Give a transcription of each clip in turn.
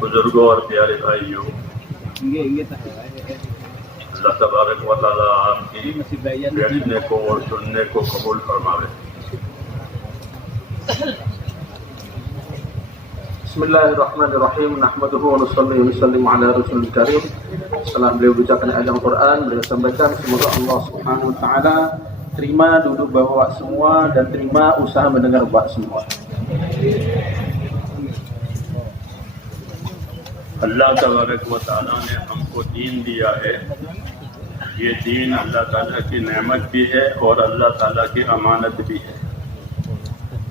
बुजुर्गों और प्यारे भाइयों, अल्लाह तबारक व तआला आपकी बैठने को और सुनने को कबूल फरमावे। Bismillahirrahmanirrahim. Nahmaduhu wa nusalli wa nusallim ala rasulil karim. Setelah beliau bacakan ayat Al-Quran, beliau sampaikan semoga Allah subhanahu wa ta'ala terima duduk bapak semua dan terima usaha mendengar bapak semua. अल्लाह तबारक व तआला ने हमको दीन दिया है। ये दीन अल्लाह ताला की नेमत भी है और अल्लाह ताला की अमानत भी है।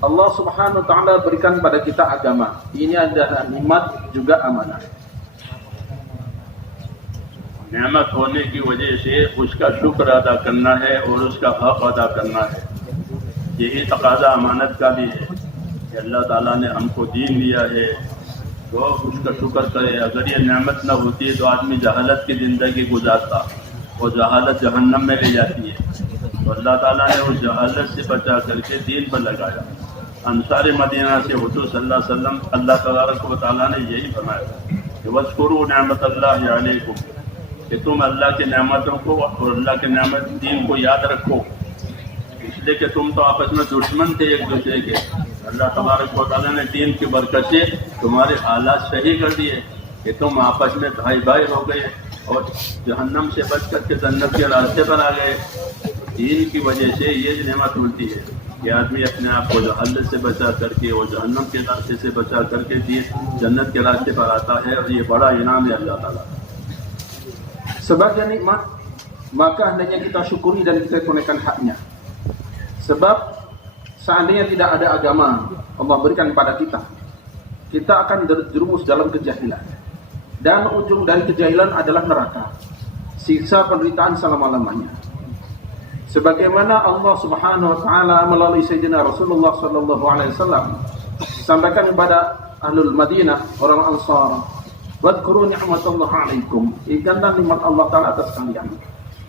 Allah subhanahu wa ta'ala berikan pada kita agama. Ini adalah nikmat juga amanah. नेमत होने की वजह से उसका शुक्र अदा करना है और उसका हक अदा करना है। यही तकाजा अमानत का भी है कि अल्लाह ताला ने हमको दीन दिया है तो उसका शुक्र करे। अगर ये नेमत न होती तो आदमी जहालत की ज़िंदगी गुजारता और जहालत जहन्नम में ले जाती है। तो अल्लाह ताला ने उस जहालत से बचा करके दीन पर लगाया। अंसार मदीना से हुजूर सल्लल्लाहु अलैहि वसल्लम अल्लाह तबारक व तआला ने यही फरमाया कि वज़कुरू नेमतल्लाहि अलैकुम, कि तुम अल्लाह की नेमतों को और अल्लाह की नेमत दीन को याद रखो, इसलिए कि तुम तो आपस में दुश्मन थे एक दूसरे के। अल्लाह तबारक व तआला ने दीन की बरकत से तुम्हारे हालात सही कर दिए कि तुम आपस में भाई भाई हो गए और जहन्नम से बच करके जन्नत के रास्ते पर आ गए। दीन की वजह से ये नेमत मिलती है कि आदमी अपने आप को जहन्नम से बचा करके और जहन्नम के रास्ते से बचा करके जन्नत के रास्ते पर आता है और ये बड़ा इनाम है अल्लाह ताला। Sebagai nikmat, maka hendaknya kita syukuri dan kita tunaikan haknya. Sebab seandainya tidak ada agama Allah berikan pada kita, kita akan terjerumus dalam kejahilan. Dan ujung dari kejahilan adalah neraka, siksa penderitaan selama-lamanya. Sebagaimana Allah subhanahu wa ta'ala melalui Sayyidina Rasulullah sallallahu alaihi wasallam sampaikan kepada ahlul Madinah, orang Ansar, wadhkuru ni'matallahi alaikum, ingatlah nikmat Allah Ta'ala atas kalian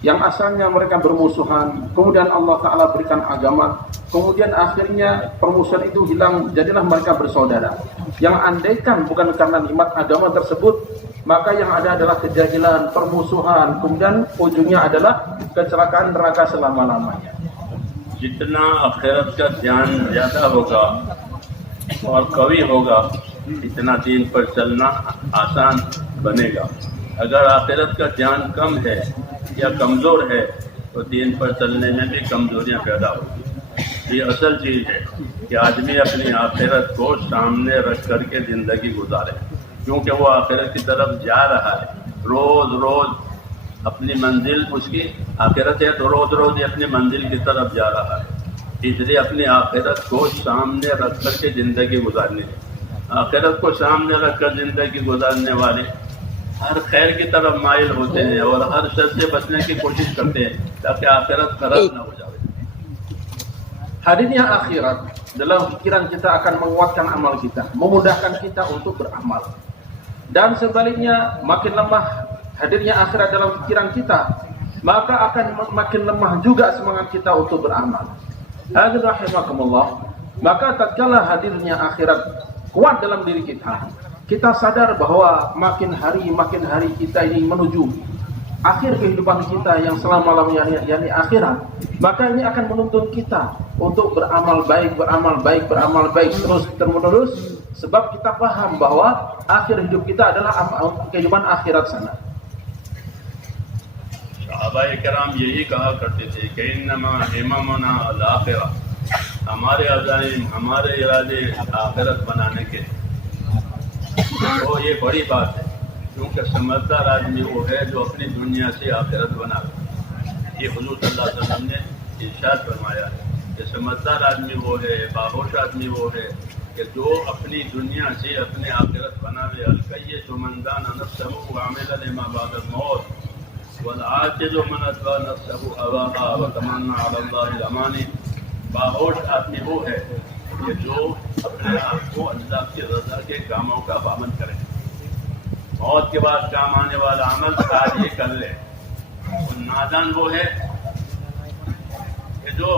yang asalnya mereka bermusuhan, kemudian Allah Ta'ala berikan agama, kemudian akhirnya permusuhan itu hilang, jadilah mereka bersaudara. Yang andaikan bukan karena nikmat agama tersebut, maka yang ada adalah kejahilan, permusuhan, kemudian ujungnya adalah kecelakaan neraka selama-lamanya. जितना आखिरत का ध्यान ज्यादा होगा और कवि होगा, इतना दीन पर चलना आसान बनेगा। अगर आखिरत का ध्यान कम है या कमज़ोर है तो दीन पर चलने में भी कमज़ोरियाँ पैदा होगी। ये असल चीज़ है कि आदमी अपनी आखिरत को सामने रख करके ज़िंदगी गुजारे, क्योंकि वो आखिरत की तरफ जा रहा है। रोज़ रोज़ अपनी मंजिल उसकी आखिरत है, तो रोज़ रोज़ अपनी मंजिल की तरफ जा रहा है। इसलिए अपनी आखिरत को सामने रख करके ज़िंदगी गुजारनी है। आखिरत को सामने रखकर ज़िंदगी गुजारने वाले हर खैर की तरफ माइल होते हैं और हर शर से बचने की कोशिश करते हैं ताकि आखिरत खराब न हो जाए। Hadirnya akhirat dalam pikiran kita akan menguatkan amal kita, memudahkan kita untuk beramal. Dan sebaliknya, makin lemah hadirnya akhirat dalam pikiran kita, maka akan makin lemah juga semangat kita untuk beramal. Hadirin rahimakumullah, maka tatkala hadirnya akhirat kuat dalam diri kita, kita sadar bahwa makin hari kita ini menuju akhir kehidupan kita yang selama-lamanya, yakni akhirat, maka ini akan menuntun kita untuk beramal baik terus menerus, sebab kita paham bahwa akhir hidup kita adalah kehidupan akhirat sana. सहाबाए किराम यही कहा करते थे कि इन्नमा हिम्मना अल-आखिरा, हमारे अज़ाइम, हमारे इरादे आखिरत बनाने के। तो ये बड़ी बात है, क्योंकि समझदार आदमी वो है जो अपनी दुनिया से आखिरत बनावे। ये हुज़ूर सल्लल्लाहु अलैहि वसल्लम ने इरशाद फरमाया है कि समझदार आदमी वो है, बाहोश आदमी वो है कि जो अपनी दुनिया से अपने आखिरत बनावे। अल-कय्यिसु मन दाना नफ्सहु व अमिला लिमा बअदल मौत वल आजिज़ु मन अतबा नफ्सहु हवाहा व तमन्ना अला अल्लाहिल अमानी। बाहोश आदमी वो है कि जो अपने आप को अल्लाह की रज़ा के कामों का पाबंद करे। मौत के बाद काम आने वाला अमल आज ये कर ले। और नादान वो है कि जो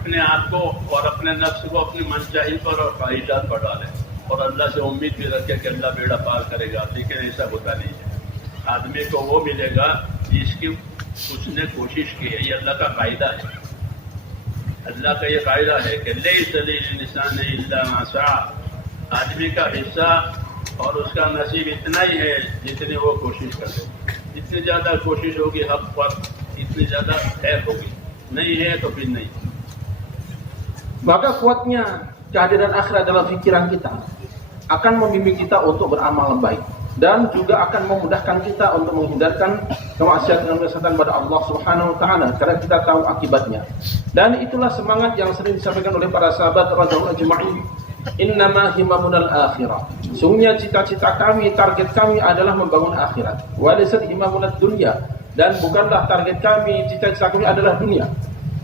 अपने आप को और अपने नफ्स को अपनी मनचाही पर और ख्वाहिशात पर डाले। और अल्लाह से उम्मीद भी रखे कि अल्लाह बेड़ा पार करेगा, लेकिन ऐसा होता नहीं है। आदमी को वो मिलेगा जिसकी उसने कोशिश की है। ये अल्लाह का कायदा है, अल्लाह का ये कायदा है कि लैसा लिल-इंसान इल्ला मा सआ। आदमी का हिस्सा और उसका नसीब इतना ही है जितनी वो कोशिश कर ले। जितनी ज़्यादा कोशिश होगी हक पर, इतनी ज़्यादा खैर होगी, नहीं है तो फिर नहीं। Maka kuatnya kehadiran akhirat dalam pikiran kita akan membimbing kita untuk beramal baik dan juga akan memudahkan kita untuk menghindarkan kemaksiatan dan kesesatan pada Allah Subhanahu wa taala karena kita tahu akibatnya. Dan itulah semangat yang sering disampaikan oleh para sahabat radhiyallahu ajma'in. Innama himamunal akhirah. Sungguhnya cita-cita kami, target kami adalah membangun akhirat. Walisat himamunad dunya, dan bukanlah target kami, cita-cita kami adalah dunia.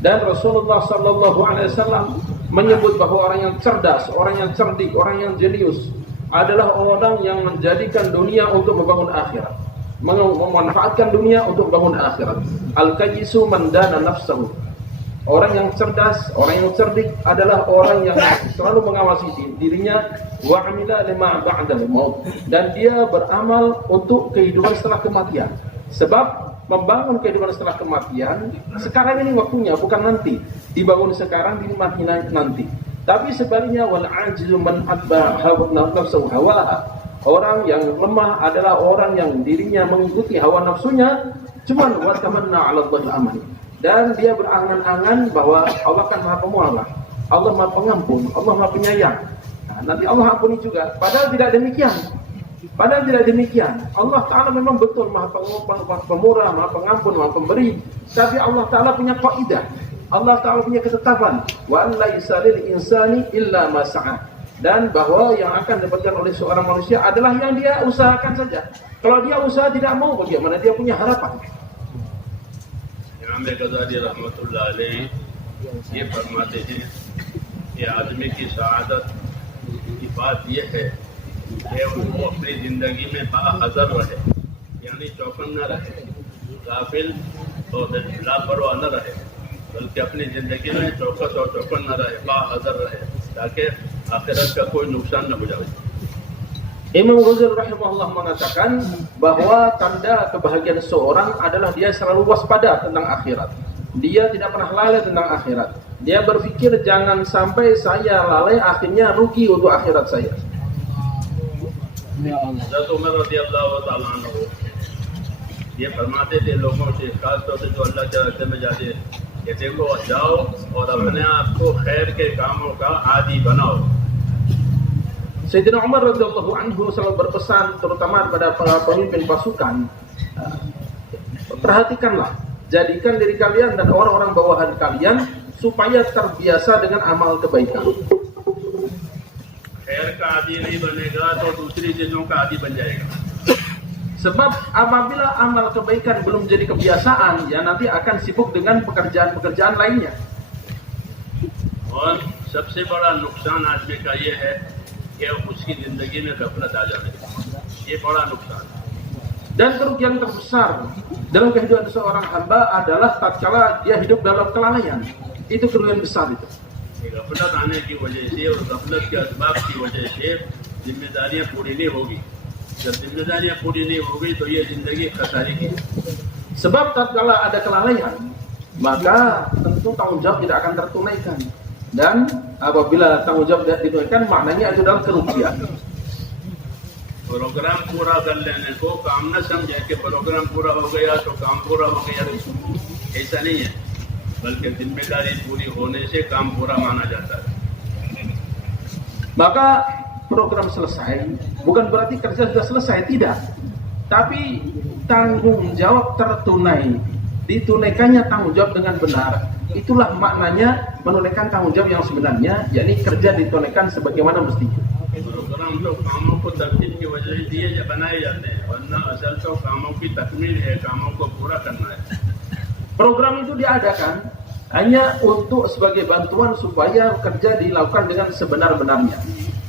Dan Rasulullah sallallahu alaihi wasallam menyebut bahwa orang yang cerdas, orang yang cerdik, orang yang jenius adalah orang yang menjadikan dunia untuk membangun akhirat, memanfaatkan dunia untuk membangun akhirat. Al-kayyisu man dana nafsahu. Orang yang cerdas, orang yang cerdik adalah orang yang selalu mengawasi dirinya, wa amila lima ba'dal maut, dan dia beramal untuk kehidupan setelah kematian. Sebab membangun kehidupan setelah kematian sekarang ini waktunya, bukan nanti. Dibangun sekarang, dinikmati nanti. Tapi sebaliknya, wal ajizu man atba nafsahu hawaha. Orang yang lemah adalah orang yang dirinya mengikuti hawa nafsunya, cuman wa tamanna 'ala Allahil aman. Dan dia berangan-angan bahwa Allah kan Maha Pemualah, Allah Maha Pengampun, Allah Maha Penyayang. Nah, nanti Allah ampuni juga. Padahal tidak demikian. Allah Ta'ala memang betul Maha Pemurah, Maha Pengampun, Maha Pemberi. Tapi Allah Ta'ala punya kaidah. Allah Ta'ala punya ketetapan. Wa an laisa lil insani illa ma sa'a. Dan bahwa yang akan didapatkan oleh seorang manusia adalah yang dia usahakan saja. Kalau dia usaha tidak mau, bagaimana dia punya harapan? इमाम गज़ाली रहमतुल्लाह अलैह ये फरमाते हैं कि आदमी की सआदत की बात यह है कि वो अपनी ज़िंदगी में बाहज़र रहे, यानी चौकन न रहे, गाफिल और लापरवाह न रहे, बल्कि अपनी ज़िंदगी में चौकस और चौकन न रहे, बाहज़र रहे, ताकि आखिरत का कोई नुकसान न हो जाए। Imam Ghazali rahimahullah mengatakan bahwa tanda kebahagiaan seorang adalah dia selalu waspada tentang akhirat. Dia tidak pernah lalai tentang akhirat. Dia berpikir jangan sampai saya lalai, akhirnya rugi untuk akhirat saya. हज़रत उमर रज़ियल्लाहु ताला अन्हु ये फरमाते थे लोगों से, खास तौर से जो अल्लाह के रास्ते में जाते हैं, कि देखो जाओ और अपने आप को खैर के कामों का आदी बनाओ। Sayyidina Umar radhiyallahu anhu selalu berpesan terutama kepada para pemimpin pasukan, perhatikanlah, jadikan diri kalian dan orang-orang bawahan kalian supaya terbiasa dengan amal kebaikan. खैर का आदी नहीं बनेगा तो दूसरी चीजों का आदी बन जाएगा। Sebab apabila amal kebaikan belum jadi kebiasaan, ya nanti akan sibuk dengan pekerjaan-pekerjaan lainnya. और सबसे बड़ा नुकसान आदमी का ये है कि उसकी जिंदगी में गफलत आ जाए, ये बड़ा नुकसान। Dan kerugian terbesar dalam kehidupan seorang hamba adalah tatkala dia hidup dalam kelalaian. Itu kerugian besar itu. गफलत आने की वजह से और गफलत के असबाब की वजह से जिम्मेदारियां पूरी नहीं होगी। जब जिम्मेदारियां पूरी नहीं होगी तो ये जिंदगी खसारी की। Sebab tatkala ada kelalaian, maka tentu tanggung jawab tidak akan tertunaikan. Dan apabila tanggung jawab tidak ditunaikan, maknanya itu adalah kerugian. Program पूरा कर लेने को काम न समझे कि प्रोग्राम पूरा हो गया तो काम पूरा हो गया, ऐसा नहीं है, बल्कि जिम्मेदारी पूरी होने से काम पूरा माना जाता है। Maka program selesai bukan berarti kerja sudah selesai, tidak. Tapi tanggung jawab tertunai, ditunaikannya tanggung jawab dengan benar. Itulah maknanya menunaikan tanggung jawab yang sebenarnya, yakni kerja ditunaikan sebagaimana mestinya. Program तो कामों को तरतीब की वजह से दिए या बनाए जाते हैं, वरना असल तो कामों की तकमील है, कामों को पूरा करना है। Program itu diadakan hanya untuk sebagai bantuan supaya kerja dilakukan dengan sebenar-benarnya.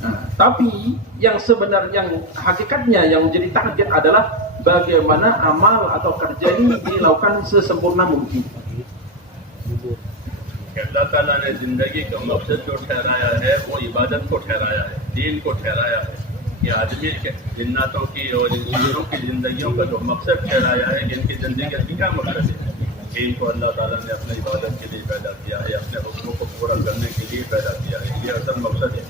Nah, tapi yang sebenarnya, yang hakikatnya yang menjadi target adalah bagaimana amal atau kerja ini dilakukan sesempurna mungkin. अल्लाह ताला ने जिंदगी का मकसद जो ठहराया है वो इबादत को ठहराया है। दीन को ठहराया है, ये आदमी के जिन्नातों की और इंसानों की जिंदगियों का जो मकसद ठहराया है, इनकी जिंदगी का क्या मकसद है? दीन को अल्लाह ताला ने अपनी इबादत के लिए पैदा किया है, अपने हुक्मों को पूरा करने के लिए पैदा किया है, ये असल मकसद है।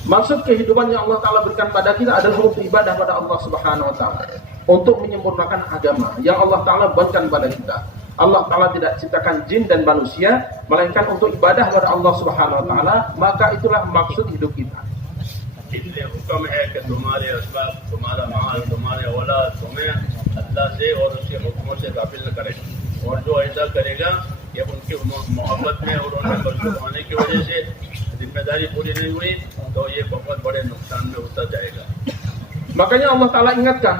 Maksud kehidupan yang Allah Ta'ala berikan pada kita adalah untuk ibadah pada Allah Subhanahu Wa Ta'ala, untuk menyempurnakan agama yang Allah Ta'ala berikan pada kita. Allah Ta'ala tidak ciptakan jin dan manusia melainkan untuk ibadah pada Allah Subhanahu Wa Ta'ala, maka itulah maksud hidup kita. इसलिए हुक्म है कि तुम्हारे असबाब, तुम्हारा माल, तुम्हारे औलाद तुम्हें अल्लाह से और उसके हुक्मों से गाफिल न करे, और जो ऐसा करेगा कि उनकी मोहब्बत में और उन्हें मजबूत होने की वजह से जिम्मेदारी पूरी नहीं हुई तो ये बहुत बड़े नुकसान में उतर जाएगा। Makanya Allah Ta'ala ingatkan,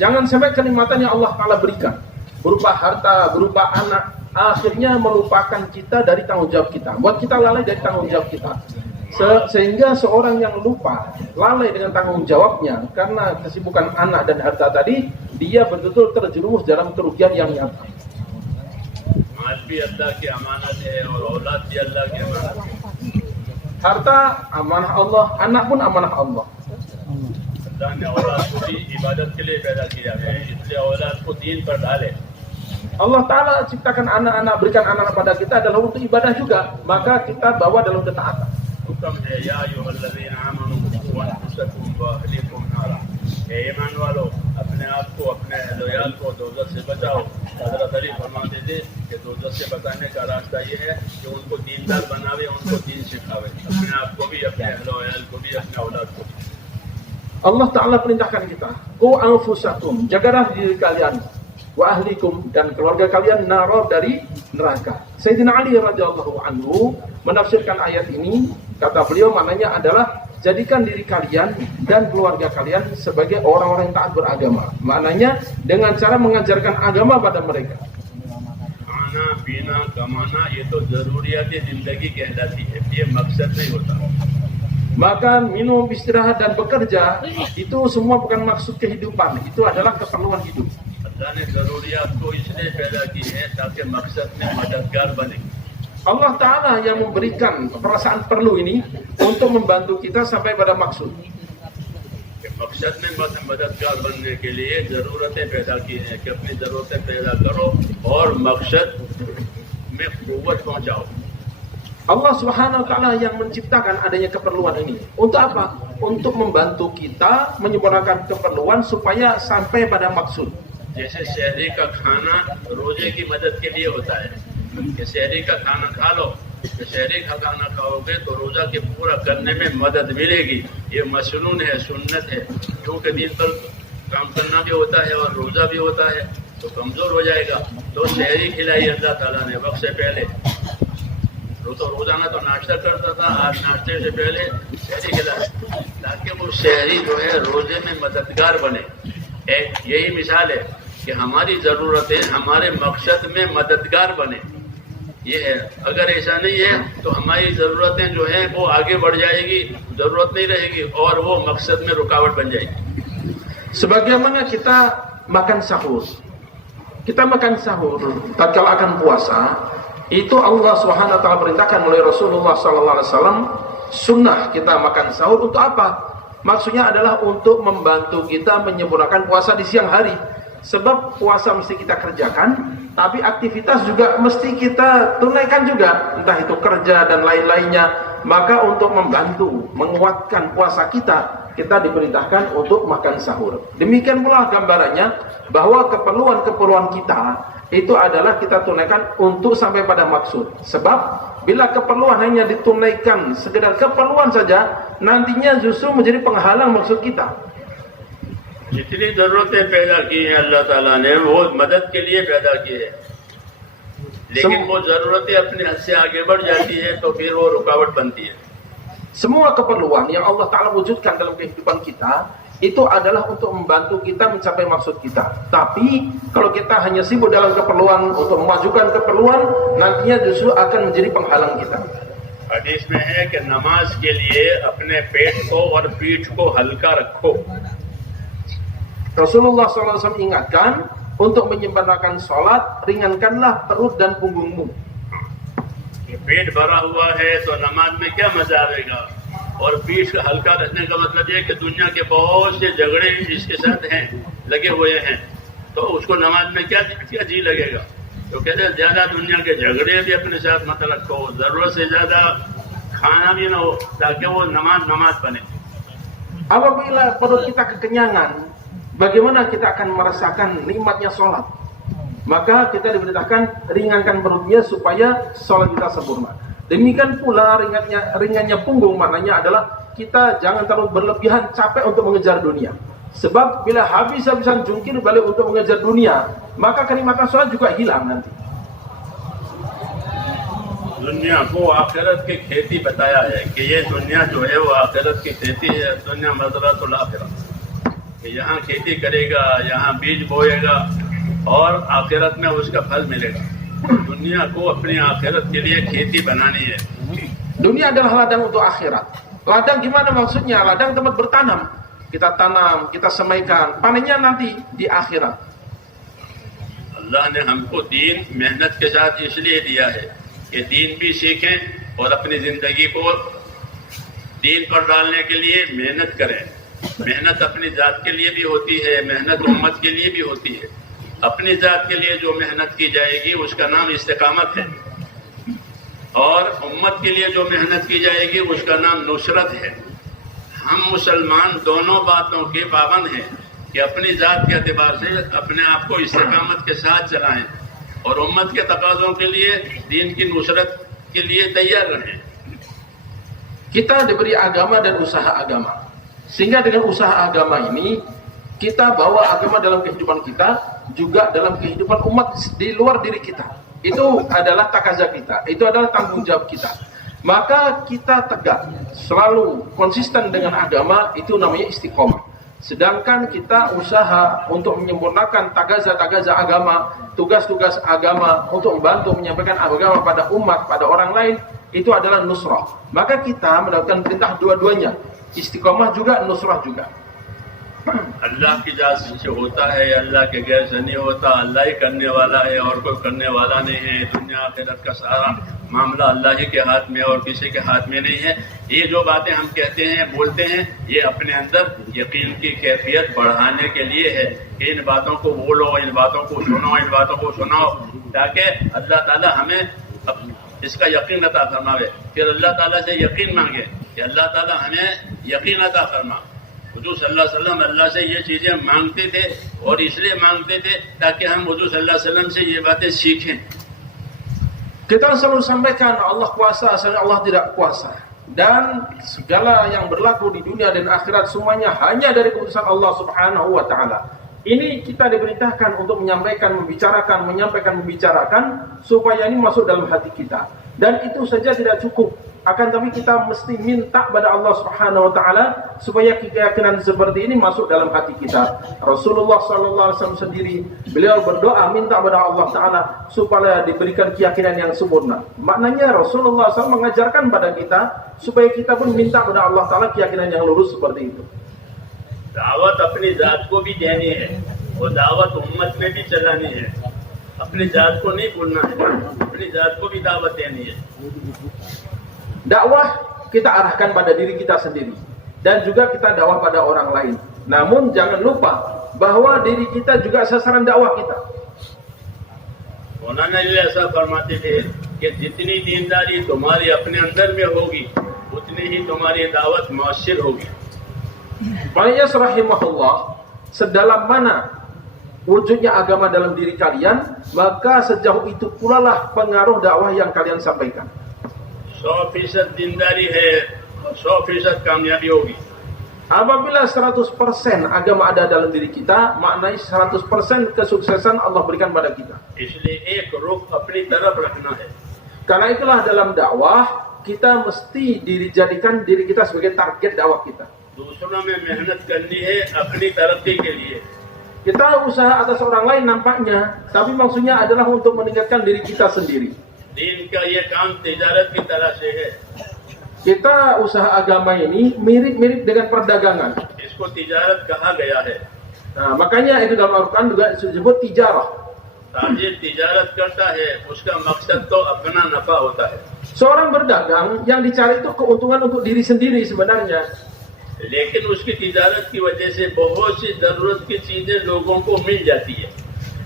jangan sampai kenikmatan yang Allah Ta'ala berikan berupa harta, berupa anak, akhirnya melupakan kita dari tanggung jawab kita, buat kita lalai dari tanggung jawab kita. Sehingga seorang yang lupa, lalai dengan tanggung jawabnya karena kesibukan anak dan harta tadi, dia betul-betul terjerumus dalam kerugian yang nyata. माल भी अल्लाह की अमानत है और औलाद भी अल्लाह की अमानत है। Harta amanah Allah, anak pun amanah Allah. अल्लाह ने औलाद को भी इबादत के लिए पैदा किया है, इसलिए औलाद को दीन पर डाले। Allah Ta'ala ciptakan anak-anak, berikan anak-anak pada kita adalah untuk ibadah juga, maka kita bawa dalam ketaatan. हुक्म है या अय्युहल्लज़ीना आमनू क़ू अनफुसकुम व अहलीकुम नारा, हे ईमान वालों, अपने आप को, अपने अहलियाल को दोज़ख से बचाओ। हज़रत अली फरमाते थे कि दोज़ख से बचाने का रास्ता ये है कि उनको दीनदार बनावे, उनको दीन सिखावे, अपने आप को भी, अपने अहलियाल को भी, अपने औलाद को भी। Allah Ta'ala perintahkan kita, qu anfusakum, jagalah diri kalian, wa ahlikum, dan keluarga kalian, naro, dari neraka. Sayyidina Ali radhiyallahu anhu menafsirkan ayat ini, kata beliau maknanya adalah jadikan diri kalian dan keluarga kalian sebagai orang-orang yang taat beragama. Maknanya dengan cara mengajarkan agama pada mereka. खाना पीना कमाना ये तो जरूरियात जिंदगी कहलाती है, ये मकसद नहीं होता। Makan, minum, istirahat, dan bekerja itu semua bukan maksud kehidupan, itu adalah keperluan hidup. अल्लाह ने जरूरियात को इसलिए पैदा की है ताकि मकसद में मददगार बने। Allah Ta'ala yang memberikan perasaan perlu ini untuk membantu kita sampai pada maksud. मकसद में मददगार बनने के लिए जरूरतें पैदा की हैं कि अपनी जरूरतें पैदा करो और मकसद में कुव्वत पहुंचाओ। Allah Subhanahu Wa Ta'ala yang menciptakan adanya keperluan ini. Untuk apa? Untuk membantu kita menyempurnakan keperluan supaya sampai pada maksud. जैसे शहरी का खाना रोजे की मदद के लिए होता है कि शहरी का खाना खा लो, तो शहरी का खाना खाओगे तो रोजा के पूरा करने में मदद मिलेगी। ये मसनून है, सुन्नत है, क्योंकि दिन भर काम करना भी होता है और रोजा भी होता है तो कमजोर हो जाएगा। तो शहरी खिलाई अल्लाह ताला ने वक्त से पहले। तो रोजाना तो नाश्ता करता था, आज नाश्ते से पहले शहरी खिलाए ताकि वो शहरी जो है रोजे में मददगार बने। एक यही मिसाल है कि हमारी ज़रूरतें हमारे मकसद में मददगार बने, ये है। अगर ऐसा नहीं है तो हमारी ज़रूरतें जो हैं वो आगे बढ़ जाएगी, ज़रूरत नहीं रहेगी और वो मकसद में रुकावट बन जाएगी। Sebagaimana kita makan sahur, tatkala akan puasa, itu Allah Subhanahu Wa Ta'ala perintahkan oleh Rasulullah Sallallahu Alaihi Wasallam, sunnah kita makan sahur untuk apa? Maksudnya adalah untuk membantu kita menyempurnakan puasa di siang hari. Sebab puasa mesti kita kerjakan, tapi aktivitas juga mesti kita tunaikan juga, entah itu kerja dan lain-lainnya. Maka untuk membantu menguatkan puasa kita diperintahkan untuk makan sahur. Demikian pula gambarannya bahwa keperluan-keperluan kita itu adalah kita tunaikan untuk sampai pada maksud. Sebab bila keperluan hanya ditunaikan sekedar keperluan saja, nantinya justru menjadi penghalang maksud kita. जितनी जरूरतें पैदा की हैं अल्लाह ताला ने वो मदद के लिए पैदा की है, लेकिन वो जरूरतें अपने हद से आगे बढ़ जाती है तो फिर वो रुकावट बनती है। Semua keperluan yang Allah Ta'ala wujudkan dalam kehidupan kita itu adalah untuk membantu kita mencapai maksud kita. Tapi kalau kita hanya sibuk dalam keperluan untuk memajukan keperluan, nantinya justru akan menjadi penghalang kita. हदीस में है कि नमाज के लिए अपने पेट को और पीठ को हल्का रखो। Rasulullah SAW ingatkan untuk menyempurnakan sholat, ringankanlah perut dan punggungmu. पेट भरा हुआ है तो नमाज में क्या मजा आएगा? और पीठ का हल्का रखने का मतलब ये कि दुनिया के बहुत से झगड़े इसके साथ हैं, लगे हुए हैं, तो उसको नमाज में क्या जी लगेगा। तो कहते हैं ज्यादा दुनिया के झगड़े भी अपने साथ मत रखो, जरूरत से ज्यादा खाना भी ना हो, ताकि वो नमाज बने। Apabila perut kita kekenyangan, bagaimana kita akan merasakan nikmatnya sholat? Maka kita diperintahkan ringankan perutnya supaya sholat kita sempurna. Demikian pula ringannya punggung, maknanya adalah kita jangan terlalu berlebihan capek untuk mengejar dunia. Sebab bila habis-habisan jungkir balik untuk mengejar dunia, maka kenikmatan sholat juga hilang nanti. दुनिया को आखिरत की खेती बताया है कि ये दुनिया जो है वो आखिरत की खेती है। दुनिया मज़रअतुल आखिरत, कि यहाँ खेती करेगा, यहाँ बीज बोएगा और आखिरत में उसका फल मिलेगा। दुनिया को अपनी आखिरत के लिए खेती बनानी है। Dunia adalah ladang untuk akhirat. Ladang gimana maksudnya? Ladang tempat bertanam. Kita tanam, kita semaikan, panennya nanti di akhirat. अल्लाह ने हमको दीन मेहनत के साथ इसलिए दिया है कि दीन भी सीखें और अपनी जिंदगी को दीन पर डालने के लिए मेहनत करें। मेहनत अपनी जात के लिए भी होती है, मेहनत उम्मत के लिए भी होती है। अपनी जात के लिए जो मेहनत की जाएगी उसका नाम इस्तिकामत है, और उम्मत के लिए जो मेहनत की जाएगी उसका नाम नुसरत है। हम मुसलमान दोनों बातों के पाबंद हैं कि अपनी जात के एतबार से अपने आप को इस्तिकामत के साथ चलाएं और उम्मत के तकाज़ों के लिए दीन की नुसरत के लिए तैयार रहें। Kita diberi agama dan usaha agama, sehingga dengan usaha agama ini kita bawa agama dalam kehidupan kita, juga dalam kehidupan umat di luar diri kita. Itu adalah takaza kita, itu adalah tanggung jawab kita. Maka kita tegak, selalu konsisten dengan agama, itu namanya istiqomah. Sedangkan kita usaha untuk menyempurnakan takaza-takaza agama, tugas-tugas agama untuk membantu menyampaikan agama pada umat, pada orang lain, itu adalah nusrah. Maka kita mendapatkan perintah dua-duanya, istiqomah juga, nusrah juga. अल्लाह की जात से होता है, अल्लाह के गैर से नहीं होता। अल्लाह ही करने वाला है और कोई करने वाला नहीं है। दुनिया आखिरत का सारा मामला अल्लाह ही के हाथ में और किसी के हाथ में नहीं है। ये जो बातें हम कहते हैं, बोलते हैं, ये अपने अंदर यकीन की कैफियत बढ़ाने के लिए है कि इन बातों को बोलो, इन बातों को सुनो, इन बातों को सुनाओ, ताकि अल्लाह ताला हमें इसका यकीन अता फरमावे। फिर अल्लाह ताला से यकीन मांगे कि अल्लाह ताला हमें यकीन अता फरमा। हुजूर सल्लल्लाहु अलैहि वसल्लम अल्लाह से ये चीजें मांगते थे और इसलिए मांगते थे ताकि हम हुजूर सल्लल्लाहु अलैहि वसल्लम से ये बातें सीखें। Kita selalu sampaikan Allah kuasa, Allah tidak kuasa, dan segala yang berlaku di dunia dan akhirat semuanya hanya dari keputusan Allah Subhanahu wa taala. Ini kita diperintahkan untuk menyampaikan, membicarakan supaya ini masuk dalam hati kita. Dan itu saja tidak cukup. Akan tapi kita mesti minta pada Allah Subhanahu wa taala supaya keyakinan seperti ini masuk dalam hati kita. Rasulullah sallallahu alaihi wasallam sendiri, beliau berdoa minta pada Allah taala supaya diberikan keyakinan yang sempurna. Maknanya Rasulullah SAW mengajarkan pada kita supaya kita pun minta pada Allah taala keyakinan yang lurus seperti itu. दावत अपनी जात को भी देनी है और दावत उम्मत में भी चलानी है। अपनी जात को नहीं भूलना है, अपनी जात को भी दावत देनी है। Dakwah kita arahkan pada diri kita sendiri dan juga kita dakwah pada orang lain. Namun jangan lupa bahwa diri kita juga sasaran dakwah kita. उन्होंने भी ऐसा फरमाते थे कि जितनी दीनदारी तुम्हारी अपने अंदर में होगी उतनी ही तुम्हारी दावत मौसर होगी। Maknanya rahimahullah, sedalam mana wujudnya agama dalam diri kalian, maka sejauh itu pula lah pengaruh dakwah yang kalian sampaikan. 100% दीनदारी है, 100% कामयाबी होगी। Apabila 100% agama ada dalam diri kita, maknanya 100% kesuksesan Allah berikan pada kita. इसलिए एक रुख अपनी तरफ रखना है। Karena itulah dalam dakwah kita mesti dijadikan diri kita sebagai target dakwah kita. दूसरों में मेहनत करनी है अपनी तरक्की के लिए। Kita usaha atas orang lain nampaknya, tapi maksudnya adalah untuk meningkatkan diri kita sendiri. दीन का ये काम तिजारत की तरह से है। Kita usaha agama ini mirip-mirip dengan perdagangan. इसको तिजारत कहा गया है। Nah, makanya itu dalam Al-Quran juga disebut tijarah. ताजिर तिजारत करता है, उसका मकसद तो अपना नफा होता है। Seorang berdagang yang dicari itu keuntungan untuk diri sendiri sebenarnya. लेकिन उसकी तिजारत की वजह से बहुत सी जरूरत की चीजें लोगों को मिल जाती है.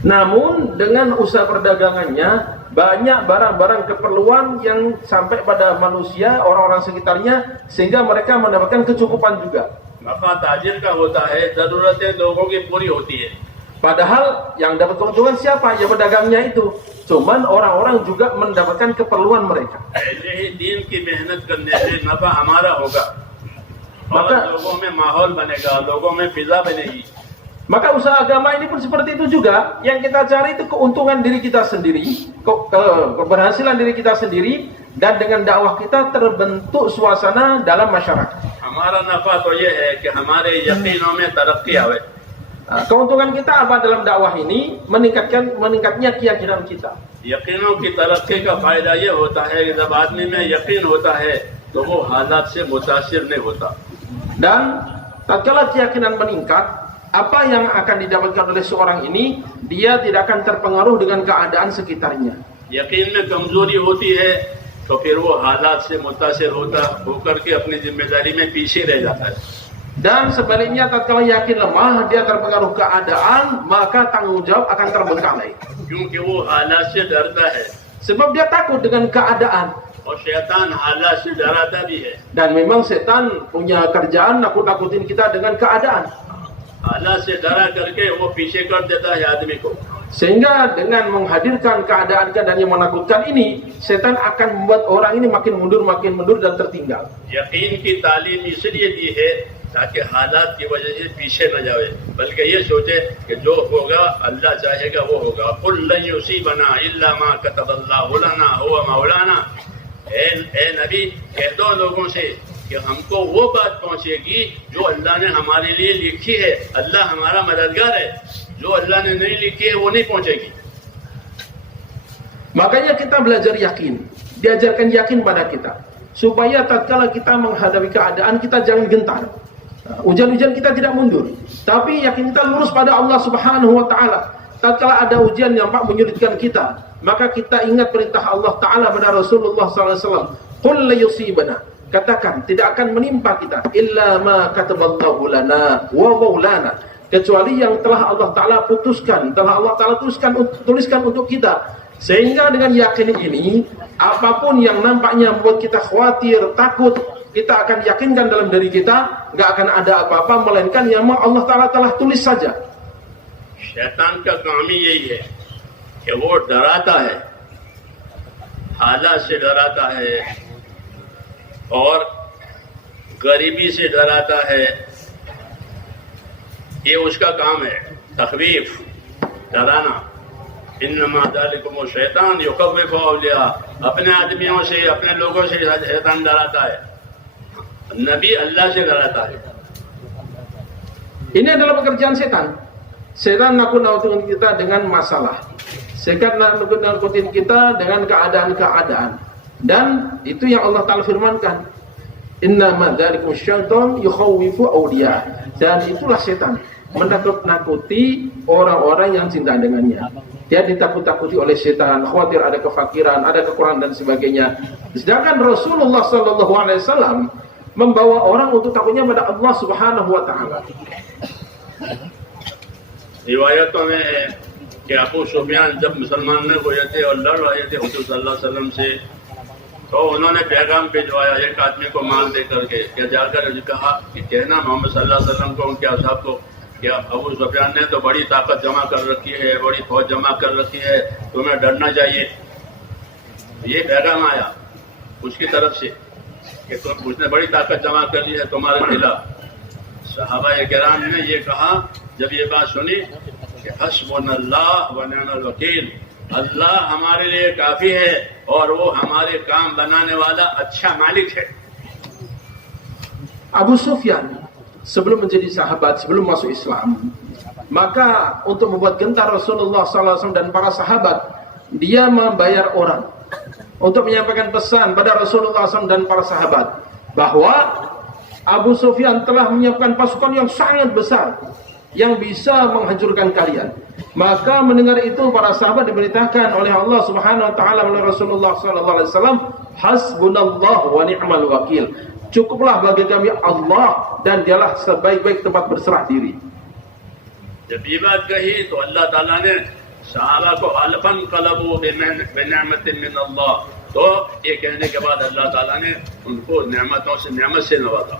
Namun dengan usaha perdagangannya banyak barang-barang keperluan yang sampai pada manusia, orang-orang sekitarnya, sehingga mereka mendapatkan kecukupan juga. नफा ताजिर का होता है, जरूरतें लोगों की पूरी होती है. Padahal yang dapat keuntungan siapa? Ya pedagangnya itu. Cuman orang-orang juga mendapatkan keperluan mereka. ऐसे ही दीन की मेहनत करने से नफा हमारा होगा और Maka- लोगों में माहौल बनेगा, लोगों में फिजा बनेगी. Maka usaha agama ini pun seperti itu juga. Yang kita cari itu keuntungan diri kita sendiri, keberhasilan diri kita sendiri, dan dengan dakwah kita terbentuk suasana dalam masyarakat. हमारा नफा तो ये है कि हमारे यकीनों में तरक्की आवे. Nah, keuntungan kita apa dalam dakwah ini? Meningkatnya keyakinan kita. यकीनों की तरक्की का फायदा ये होता है कि जब आदमी में यकीन होता है तो वो हालात से मुतासिर नहीं होता. Dan tatkala keyakinan meningkat, apa yang akan didapatkan oleh seorang ini, dia tidak akan terpengaruh dengan keadaan sekitarnya. यकीन में कमजोरी होती है तो फिर वो हालात से मुतासिर होकर के अपनी जिम्मेदारी में पीछे रह जाता है. Dan sebaliknya tatkala yakin lemah, dia terpengaruh keadaan, maka tanggung jawab akan terbengkalai. क्योंकि वो हालात से डरता है Sebab dia takut dengan keadaan. और शैतान हालात से डराता भी है. Dan memang setan punya kerjaan nakut-nakutin kita dengan keadaan. हालात से डरा करके वो पीछे कर देता है आदमी को. Sehingga dengan menghadirkan keadaan-keadaan yang menakutkan ini, setan akan membuat orang ini makin mundur dan tertinggal. यकीन की तालीम इसलिए दी है ताकि हालात की वजह से पीछे न जाए, बल्कि ये सोचे कि जो होगा अल्लाह चाहेगा वो होगा. कुल लन युसीबना इल्ला मा कतबल्लाहु लना हुवा मौलाना. ए नबी, कह दो लोगों से कि हमको वो बात पहुंचेगी जो अल्लाह ने हमारे लिए लिखी है. अल्लाह हमारा मददगार है. जो अल्लाह ने नहीं लिखी है वो नहीं पहुंचेगी. Makanya kita belajar yakin, diajarkan yakin pada kita, supaya tatkala kita menghadapi keadaan kita jangan gentar. Ujian-ujian kita tidak mundur, tapi yakin kita lurus pada Allah Subhanahu wa taala. Tatkala ada ujian yang menyulitkan kita, maka kita ingat perintah Allah taala pada Rasulullah sallallahu alaihi wasallam, "Qul la yusibana." Katakan, tidak akan menimpa kita illa ma kataballahu lana wa maulana, kecuali yang telah Allah taala putuskan, telah Allah taala tuliskan untuk kita. Sehingga dengan yakin ini, apapun yang nampaknya membuat kita khawatir, takut, kita akan yakinkan dalam diri kita, nggak akan ada apa-apa melainkan yang Allah Taala telah tulis saja. शैतान का काम ही यही है कि वो डराता है, हालात से डराता है और गरीबी से डराता है. ये उसका काम है, तखवीफ, डराना. इन्नमा ज़ालिकुम शैतान युखव्विफु औलिया. अपने आदमियों से, अपने लोगों से शैतान डराता है. नबी अल्लाह से डराता है. Ini adalah pekerjaan setan. Setan nakut-nakutin kita dengan masalah. Setan nakut-nakutin kita dengan keadaan-keadaan. Dan itu yang Allah Ta'ala firmankan. Innama dzalikum syaitan yukhawwifu awliya. Dan itulah setan, menakut-nakuti orang-orang yang cinta dengannya. Dia ditakut-takuti oleh setan, khawatir ada kefakiran, ada kekurangan dan sebagainya. Sedangkan Rasulullah sallallahu alaihi wasallam membawa orang untuk takutnya pada Allah Subhanahu wa taala. रिवायतों में है कि अबू सुफियान जब मुसलमान में हुए थे और लड़ रहे थे हुजूर सल्लल्लाहु अलैहि वसल्लम से, तो उन्होंने पैगाम भिजवाया एक आदमी को माल दे करके, क्या जाकर कहा कि कहना मोहम्मद सल्लल्लाहु अलैहि वसल्लम को, उनके असहाब को, क्या अबू सुफियान ने तो बड़ी ताकत जमा कर रखी है, बड़ी फौज जमा कर रखी है, तुम्हें डरना चाहिए. ये पैगाम आया उसकी तरफ से कि उसने बड़ी ताकत जमा कर ली है तुम्हारे खिलाफ. सहाबा किराम ने ये कहा जब ये बात सुनी कि हस्बुनल्लाह व निअमल वकील, अल्लाह हमारे लिए काफी है और वो हमारे काम बनाने वाला अच्छा मालिक है. Abu Sufyan sebelum menjadi sahabat, sebelum masuk Islam, maka untuk membuat gentar Rasulullah SAW dan para sahabat, dia membayar orang untuk menyampaikan pesan pada Rasulullah SAW dan para sahabat bahwa Abu Sufyan telah menyiapkan pasukan yang sangat besar yang bisa menghancurkan kalian. Maka mendengar itu para sahabat diberitakan oleh Allah Subhanahu wa taala melalui Rasulullah sallallahu alaihi wasallam, Hasbunallah wa ni'mal wakil. Cukuplah bagi kami Allah dan dialah sebaik-baik tempat berserah diri. जब ये बात कही तो अल्लाह ताला ने सहाबा को अलफन कलबू बिनिअमतिन मिन अल्लाह, तो ये कहने के बाद अल्लाह ताला ने उनको नेमतों से नेमत से नवाजा।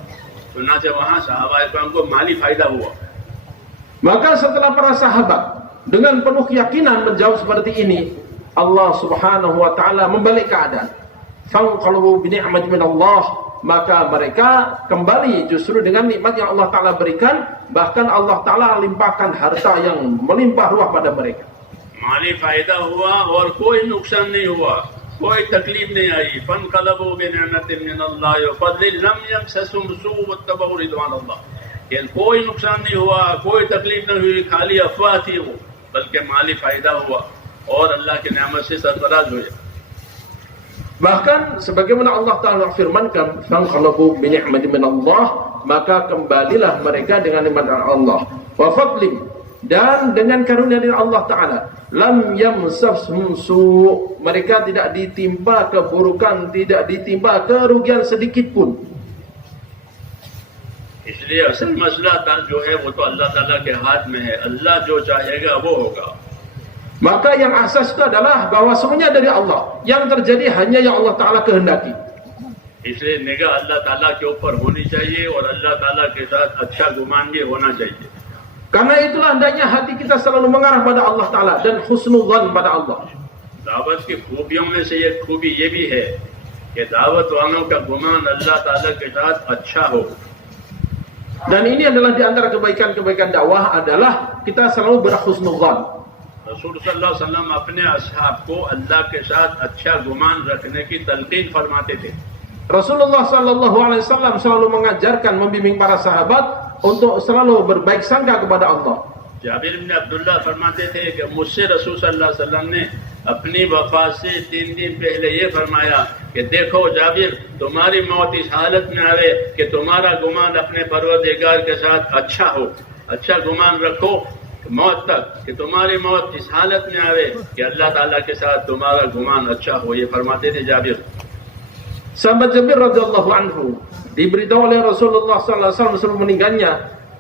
चुनांचे वहां सहाबा इकराम को माली फायदा हुआ। Maka setelah para sahabat dengan penuh keyakinan menjawab seperti ini, Allah Subhanahu wa taala membalik keadaan. Fanqalabu bi ni'matin min Allah, maka mereka kembali justru dengan nikmat yang Allah taala berikan, bahkan Allah taala limpahkan harta yang melimpah ruah pada mereka. माली फायदा हुआ और कोई नुकसान नहीं हुआ, कोई तकलीफ नहीं आई। फनक़लबू बिनिअमतिन मिन अल्लाह व फ़ज़लिन लम यमससहुम सूअ वत्तबऊ रिज़वान अल्लाह। कि कोई नुकसान नहीं हुआ, कोई तकलीफ नहीं हुई, खाली अफवाह थी वो, बल्कि माली फायदा हुआ और अल्लाह की नेमत से सरफराज हुए। Bahkan sebagaimana Allah Ta'ala firmankan, fanqalabu bi ni'matin min Allah, maka kembalilah mereka dengan nikmat Allah, wa fadlim, dan dengan karunia dari Allah Ta'ala. Lam yamsashum su', mereka tidak ditimpa keburukan, tidak ditimpa kerugian sedikit pun. इसलिए असल मसला जो है वो तो अल्लाह ताला के हाथ में है, अल्लाह जो चाहेगा वो होगा। Maka yang asas itu adalah bahwa semuanya dari Allah, yang terjadi hanya yang Allah Ta'ala kehendaki. इसलिए निगाह अल्लाह ताला के ऊपर होनी चाहिए और अल्लाह ताला के साथ अच्छा गुमान भी होना चाहिए। Karena itulah hendaknya hati kita selalu mengarah pada Allah Ta'ala dan husnuzan pada Allah. दावत की खूबियों में से एक खूबी ये भी है कि दावत वालों का गुमान अल्लाह ताला के साथ अच्छा हो। Dan ini adalah di antara kebaikan-kebaikan dakwah adalah kita selalu berhusnuzan. रसूल सल्लल्लाहु अलैहि वसल्लम अपने असहाब को अल्लाह के साथ अच्छा गुमान रखने की तलकीन फरमाते थे। Rasulullah Sallallahu Alaihi Wasallam selalu mengajarkan, membimbing para sahabat untuk selalu berbaik sangka kepada Allah. Jabir बिन अब्दुल्लाह फरमाते थे कि मुझसे रसूल सल्लल्लाहु अलैहि वसल्लम ने अपनी वफात से 3 दिन पहले ये फरमाया कि देखो जाबिर, तुम्हारी मौत इस हालत में आवे कि तुम्हारा गुमान अपने परवरदिगार के साथ अच्छा हो, अच्छा गुमान रखो मौत तक, कि तुम्हारी मौत इस हालत में आवे कि अल्लाह ताला के साथ तुम्हारा गुमान अच्छा हो। ये फरमाते थे Jabir. Sahabat Jabir radhiyallahu anhu diberitahu oleh Rasulullah sallallahu alaihi wasallam sebelum meninggalnya,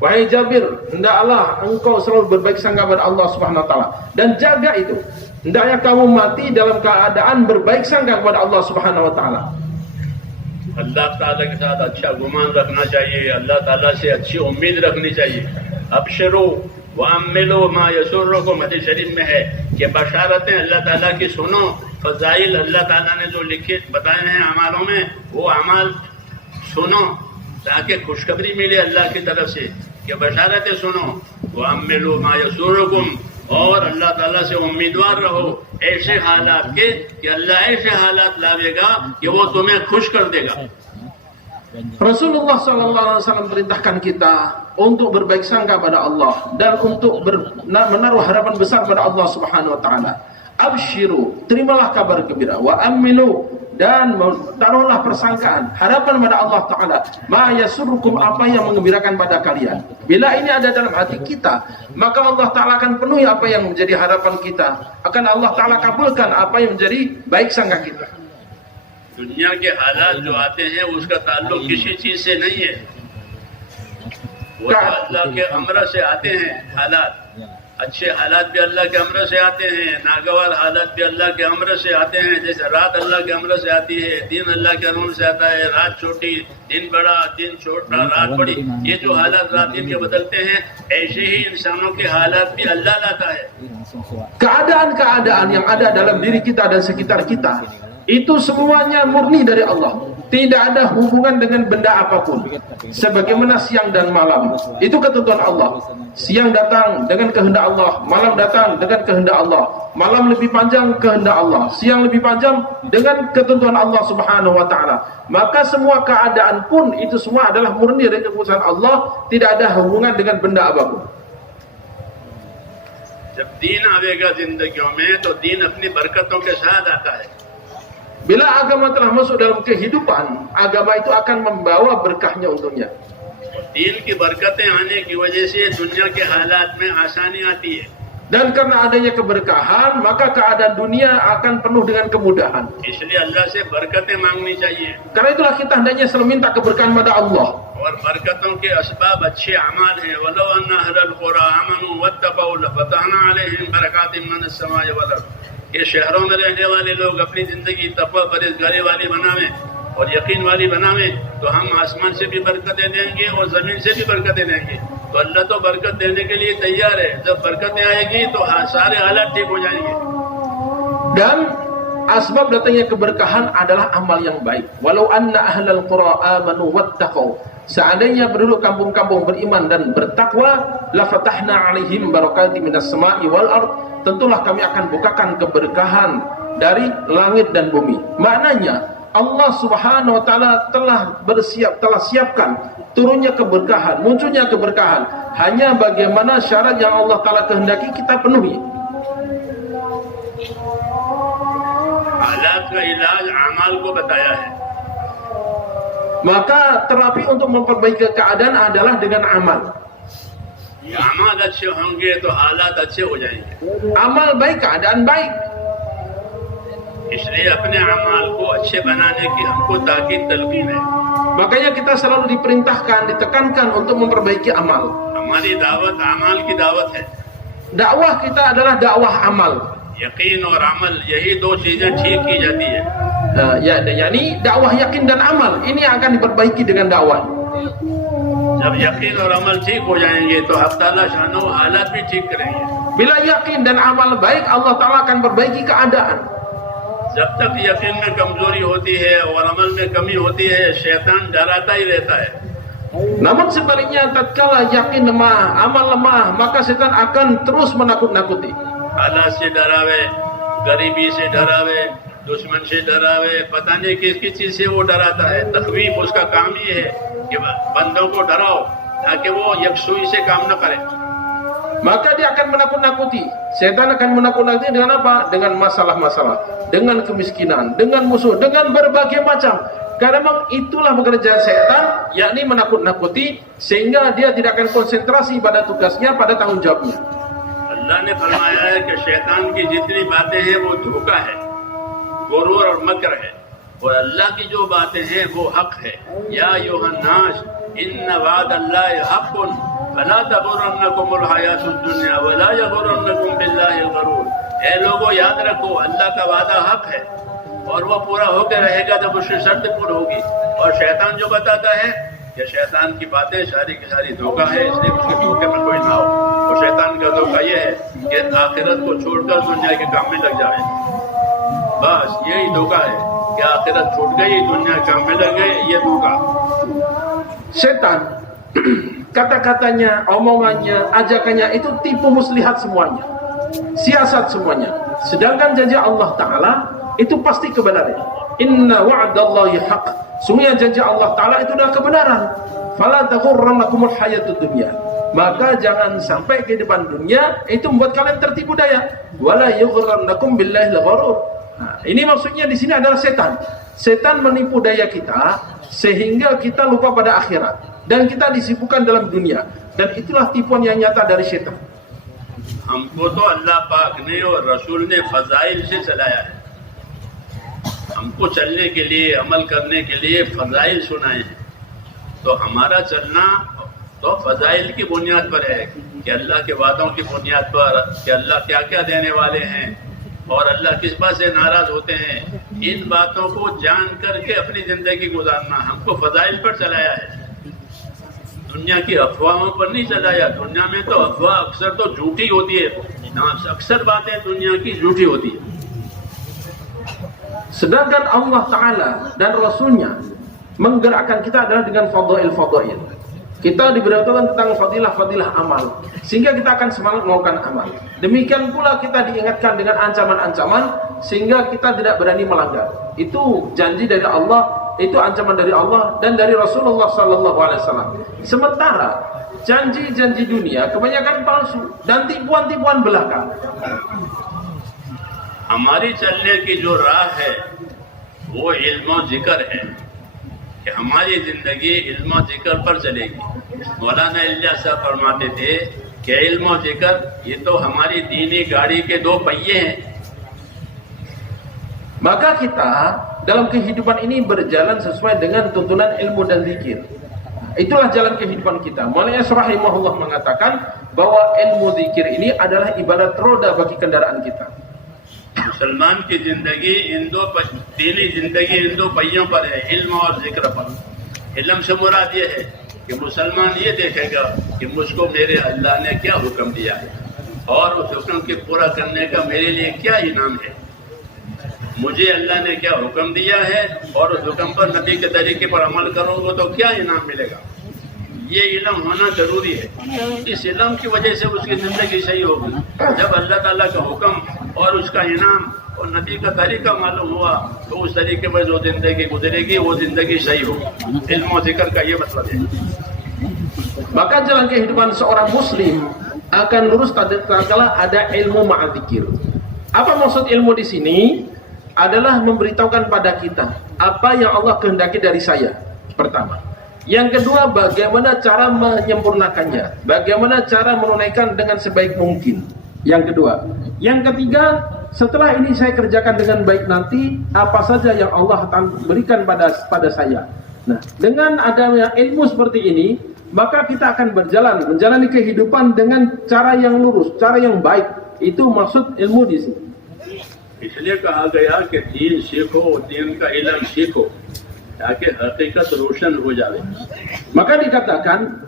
wahai Jabir, hendaklah engkau selalu berbaik sangka kepada Allah Subhanahu wa taala dan jaga itu. Hendaknya kamu mati dalam keadaan berbaik sangka kepada Allah Subhanahu wa taala. अल्लाह ताला के साथ अच्छा गुमान रखना चाहिए, अल्लाह ताला से अच्छी उम्मीद रखनी चाहिए। अबशरू व अम्मिलू मा यसुर्रुकुम, हदीस शरीफ में है कि बशारतें अल्लाह ताला की सुनो, फजाइल अल्लाह ताला ने जो लिखे बताए हैं अमालों में, वो अमाल सुनो ताकि खुशखबरी मिले अल्लाह की तरफ से कि बशारतें सुनो। व अम्मिलू मा यसुर्रुकुम, और अल्लाह ताला से उम्मीदवार रहो ऐसे हालात के कि अल्लाह ऐसे हालात लावेगा कि वो तुम्हें खुश कर देगा। Rasulullah SAW perintahkan kita untuk berbaik sangka pada Allah dan untuk menaruh harapan besar pada Allah Subhanahu wa taala. Abshiru, terimalah kabar gembira, wa amilu, dan taruhlah persangkaan, harapan pada Allah Ta'ala, ma yasurrukum, apa yang mengembirakan pada kalian. Bila ini ada dalam hati kita, maka Allah Ta'ala akan penuhi apa yang menjadi harapan kita, akan Allah Ta'ala kabulkan apa yang menjadi baik sangka kita. दुनिया के हालात जो आते हैं उसका ताल्लुक किसी चीज से नहीं है, वो तो अल्लाह के अमर से आते हैं। हालात अच्छे हालात भी अल्लाह के अमर से आते हैं, नागवार हालात भी अल्लाह के अमर से आते हैं। जैसे रात अल्लाह के अमर से आती है, दिन अल्लाह के अमर से आता है, रात छोटी दिन बड़ा, दिन छोटा रात बड़ी, ये जो हालात रात दिन के बदलते हैं, ऐसे ही इंसानों के हालात भी अल्लाह लाता है। Keadaan-keadaan yang ada dalam diri kita dan sekitar kita itu semuanya murni dari Allah, tidak ada hubungan dengan benda apapun. Sebagaimana siang dan malam, itu ketentuan Allah. Siang datang dengan kehendak Allah, malam datang dengan kehendak Allah. Malam lebih panjang kehendak Allah, siang lebih panjang dengan ketentuan Allah Subhanahu wa taala. Maka semua keadaan pun itu semua adalah murni dari keputusan Allah, tidak ada hubungan dengan benda apapun. जब दीन आवेगा जिंदगियों में तो दीन अपनी बरकतों के साथ आता है। Bila agama telah masuk dalam kehidupan, agama itu akan membawa berkahnya untuknya. दीन की बरकतें आने की वजह से दुनिया के हालात में आसानी आती है। Dan karena adanya keberkahan, maka keadaan dunia akan penuh dengan kemudahan. इसलिए अल्लाह से बरकतें मांगनी चाहिए Karena itulah kita hendaknya selalu minta keberkahan pada Allah. और बरकतों के असबाब अच्छे अमाल हैं वलो अन्ना अहलल क़ुरा आमनू वत्तक़ौ लफ़तहना अलैहिम बरकातिम मिनस समाई वल अर्ज़। ये शहरों में रहने वाले लोग अपनी जिंदगी तक़वा परहेज़गारी वाली बनावें और यकीन वाली बनावें तो हम आसमान से भी बरकतें देंगे और ज़मीन से भी बरकतें देंगे। तो अल्लाह तो बरकत देने के लिए तैयार है। जब बरकतें आएगी तो सारे हालात ठीक हो जाएंगे। Dan asbab datangnya keberkahan adalah amal yang baik. Walau anna ahlal qura amanu wattaqau. Seandainya penduduk kampung-kampung beriman dan bertakwa, la fatahna alaihim barakatim minas sama'i wal ard. Tentulah kami akan bukakan keberkahan dari langit dan bumi. Maknanya Allah Subhanahu wa taala telah siapkan turunnya keberkahan, munculnya keberkahan. Hanya bagaimana syarat yang Allah taala kehendaki kita penuhi. हालात का इलाज अमाल को बताया है। Maka terapi untuk memperbaiki keadaan adalah dengan amal. अमाल अच्छे होंगे तो हालात अच्छे हो जाएंगे। Amal baik, keadaan baik. इसलिए अपने अमाल को अच्छे बनाने की हमको ताकीद तलकीन है। Makanya kita selalu diperintahkan, ditekankan untuk memperbaiki amal. हमारी दावत अमाल की दावत है। Dakwah kita adalah dakwah amal. यकीन और अमल यही दो चीजें ठीक की जाती है। yakni dakwah yakin dan amal ini akan diperbaiki dengan dakwah. जब यकीन और अमल ठीक हो जाएंगे तो अल्लाह ताला शानो हालात भी ठीक करेंगे। Bila yakin dan amal baik, Allah Ta'ala akan perbaiki keadaan. जब तक यकीन में कमजोरी होती है और अमल में कमी होती है शैतान डराता ही रहता है। Namun sebaliknya tatkala yakin lemah, amal lemah, maka setan akan terus menakut-nakuti. हालात से डरावे, गरीबी से डरावे, दुश्मन से डरावे, पता नहीं किस किस चीज से वो डराता है। तखवीफ उसका काम ही है कि बंदों को डराओ ताकि वो यकसुई से काम न करे। Maka dia akan menakut-nakuti. Setan akan menakut-nakuti dengan apa? Dengan masalah-masalah, dengan kemiskinan, dengan musuh, dengan berbagai macam. Karena memang itulah pekerjaan setan, yakni menakut-nakuti sehingga dia tidak akan konsentrasi pada tugasnya, pada tanggung jawabnya. अल्लाह ने फरमाया है कि शैतान की जितनी बातें हैं वो धोखा है, गुरूर और मकर है, और अल्लाह की जो बातें हैं वो हक है। या अय्युहन्नास इन्न वादल्लाहि हक़्क़ुन फला तग़ुर्रन्नकुमुल हयातुद दुन्या वला यग़ुर्रन्नकुम बिल्लाहिल गरूर। ऐ लोगों याद रखो अल्लाह का वादा हक है और वो पूरा होकर रहेगा जब उसकी शर्त पूरी होगी। और शैतान जो बताता है कि शैतान की बातें सारी की सारी धोखा है, इसलिए उसके धोखे में कोई ना हो। और शैतान का धोखा ये है कि आखिरत को छोड़कर दुनिया के काम में लग जाए। बस यही धोखा है कि आखिरत छूट गई, दुनिया के काम में लग गए, ये धोखा। Setan kata-katanya, omongannya, ajakannya itu tipu muslihat semuanya, siasat semuanya. Sedangkan janji Allah Ta'ala itu pasti kebenaran. Inna wa'dallahi haq. Sungguhnya janji Allah Ta'ala itu adalah kebenaran. Fala taghurrannakumul hayatud dunya. Maka jangan sampai kehidupan dunia itu membuat kalian tertipu daya. Wala yughrannakum billahil gharur. Nah, ini maksudnya di sini adalah setan. Setan menipu daya kita sehingga kita lupa pada akhirat dan kita disibukkan dalam dunia. Dan itulah tipuan yang nyata dari setan. हमको तो अल्लाह पाक ने और रसूल ने फजाइल से चलाया है। हमको चलने के लिए, अमल करने के लिए फजाइल सुनाए हैं। तो हमारा चलना तो फजाइल की बुनियाद पर है कि अल्लाह के वादों की बुनियाद पर कि अल्लाह क्या क्या देने वाले हैं और अल्लाह किस बात से नाराज होते हैं, इन बातों को जान करके अपनी जिंदगी गुजारना। हमको फजाइल पर चलाया है, दुनिया की अफवाहों पर नहीं चलाया। दुनिया में तो अफवाह अक्सर तो झूठी होती है, अक्सर बातें दुनिया की झूठी होती है। Sedangkan Allah Ta'ala dan Rasulnya menggerakkan kita adalah dengan fadail-fadail. Kita diberitahukan tentang fadilah-fadilah amal, sehingga kita akan semangat melakukan amal. Demikian pula kita diingatkan dengan ancaman-ancaman, sehingga kita tidak berani melanggar. Itu janji dari Allah, itu ancaman dari Allah dan dari Rasulullah SAW. Sementara janji-janji dunia kebanyakan palsu dan tipuan-tipuan belaka. हमारी चलने की जो राह है वो इल्म और जिक्र है कि हमारी जिंदगी इल्म और जिक्र पर चलेगी। मौलाना इलियास साहब फरमाते थे कि कि इल्म और जिक्र ये तो हमारी दीनी गाड़ी के दो पहिए हैं. Maka kita dalam kehidupan ini berjalan sesuai dengan tuntunan ilmu dan zikir. Itulah jalan kehidupan kita. Maulana rahimahullah mengatakan bahwa ilmu zikir ini adalah ibarat roda bagi kendaraan kita. मुसलमान की जिंदगी दीनी जिंदगी इन दो पहियों पर है, इल्म और जिक्र पर. इल्म से मुराद ये है कि मुसलमान ये देखेगा कि मुझको मेरे अल्लाह ने क्या हुक्म दिया है और उस हुक्म के पूरा करने का मेरे लिए क्या इनाम है. मुझे अल्लाह ने क्या हुक्म दिया है और उस हुक्म पर नबी के तरीके पर अमल करूंगा तो क्या इनाम मिलेगा. ये इल्म होना जरूरी है. इस इल्म की वजह से उसकी जिंदगी सही होगी. जब अल्लाह ताला का हुक्म और उसका इनाम और नबी का तरीका मालूम हुआ तो उस तरीके पर जो जिंदगी गुजरेगी वो जिंदगी सही होगी. इल्म और जिक्र का ये मतलब है. Maka jalan kehidupan seorang muslim akan lurus tatkala ada ilmu ma'adzikir. Apa maksud ilmu di sini? Adalah memberitahukan pada kita apa yang Allah kehendaki dari saya. Pertama. Yang kedua, bagaimana cara menyempurnakannya, bagaimana cara menunaikan dengan sebaik mungkin. Yang kedua. Yang ketiga, setelah ini saya kerjakan dengan baik nanti, apa saja yang Allah akan berikan pada saya. Nah, dengan adanya ilmu seperti ini, maka kita akan menjalani kehidupan dengan cara yang lurus, cara yang baik. Itu maksud ilmu di sini. इसलिए कहा गया कि दीन सीखो, दीन का इल्म सीखो ताकि हकीकत रोशन हो जाए. Maka dikatakan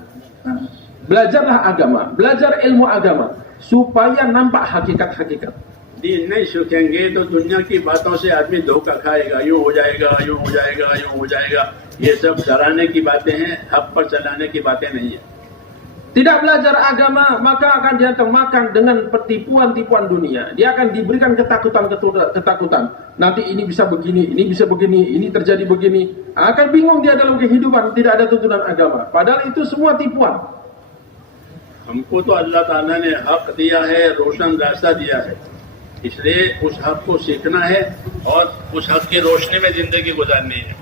belajarlah agama, belajar ilmu agama supaya nampak hakikat-hakikat. दीन नहीं सीखेंगे तो दुनिया की बातों से आदमी धोखा खाएगा. यूं हो जाएगा, यूं हो जाएगा, यूं हो जाएगा. ये सब डराने की बातें हैं, हक पर चलाने की बातें नहीं है. Tidak belajar agama, maka akan dia termakan dengan tipuan-tipuan dunia. Dia akan diberikan ketakutan. Nanti ini bisa begini, ini terjadi begini. Akan bingung dia dalam kehidupan, tidak ada tuntunan agama. Padahal itu semua tipuan. हमको तो अल्लाह ताला ने हक दिया है, रोशन रास्ता दिया है. इसलिए उस हक को सीखना है और उस हक की रोशनी में जिंदगी गुजारनी है.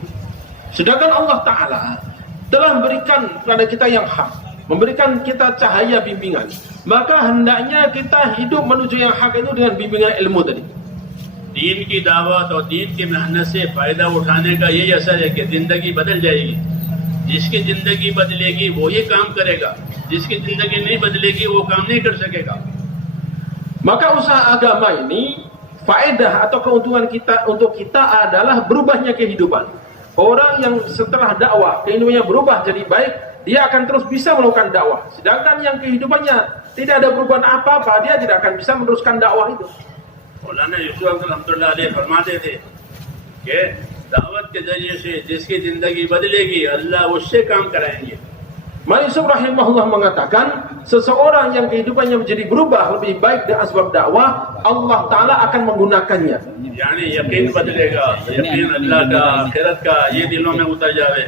Sedangkan Allah Ta'ala telah memberikan kepada kita yang hak, memberikan kita cahaya bimbingan. Maka hendaknya kita hidup menuju yang hak itu dengan bimbingan ilmu tadi. दीन की दावत और दीन की मेहनत से फायदा उठाने का यही असर है कि जिंदगी बदल जाएगी. जिसकी जिंदगी बदलेगी वो ही काम करेगा, जिसकी जिंदगी नहीं बदलेगी वो काम नहीं कर सकेगा. Maka usaha agama ini, faedah atau keuntungan kita untuk kita adalah berubahnya kehidupan. Orang yang setelah dakwah kehidupannya berubah jadi baik, dia akan terus bisa melakukan dakwah. Sedangkan yang kehidupannya tidak ada perubahan apa-apa, dia tidak akan bisa meneruskan dakwah itu. मौलाना यूसुफ रहमतुल्लाह अलैह फरमाते थे कि दावत के जरिए से जिसकी जिंदगी बदलेगी अल्लाह उससे काम कराएंगे. Yusuf rahimahullah mengatakan, seseorang yang kehidupannya menjadi berubah lebih baik dengan sebab dakwah, Allah Ta'ala akan menggunakannya. यानी यकीन बदलेगा, यकीन अल्लाह का, आखिरत का ये दिलों में उतर जावे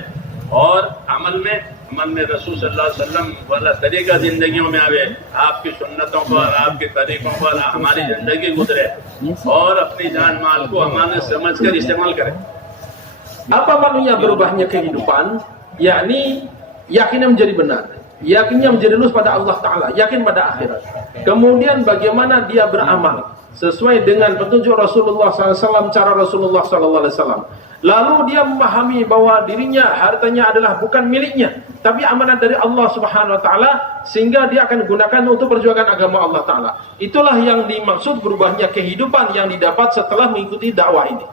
और अमल में रसूल सल्लल्लाहु अलैहि वसल्लम वाला तरीका जिंदगियों में आवे. आपकी सुन्नतों पर, आपके तरीकों पर हमारी जिंदगी गुजरे और अपनी जान माल को अमानत समझकर इस्तेमाल करें. Apa maknanya berubahnya kehidupan? Yakni yakinnya menjadi benar, yakinnya menjadi lurus pada Allah Ta'ala, yakin pada akhirat. Kemudian bagaimana dia beramal sesuai dengan petunjuk Rasulullah SAW, cara Rasulullah SAW. Lalu dia memahami bahwa dirinya, hartanya adalah bukan miliknya, tapi amanat dari Allah Subhanahu Wa Ta'ala, sehingga dia akan gunakan untuk perjuangan agama Allah Ta'ala. Itulah yang dimaksud berubahnya kehidupan yang didapat setelah mengikuti dakwah ini.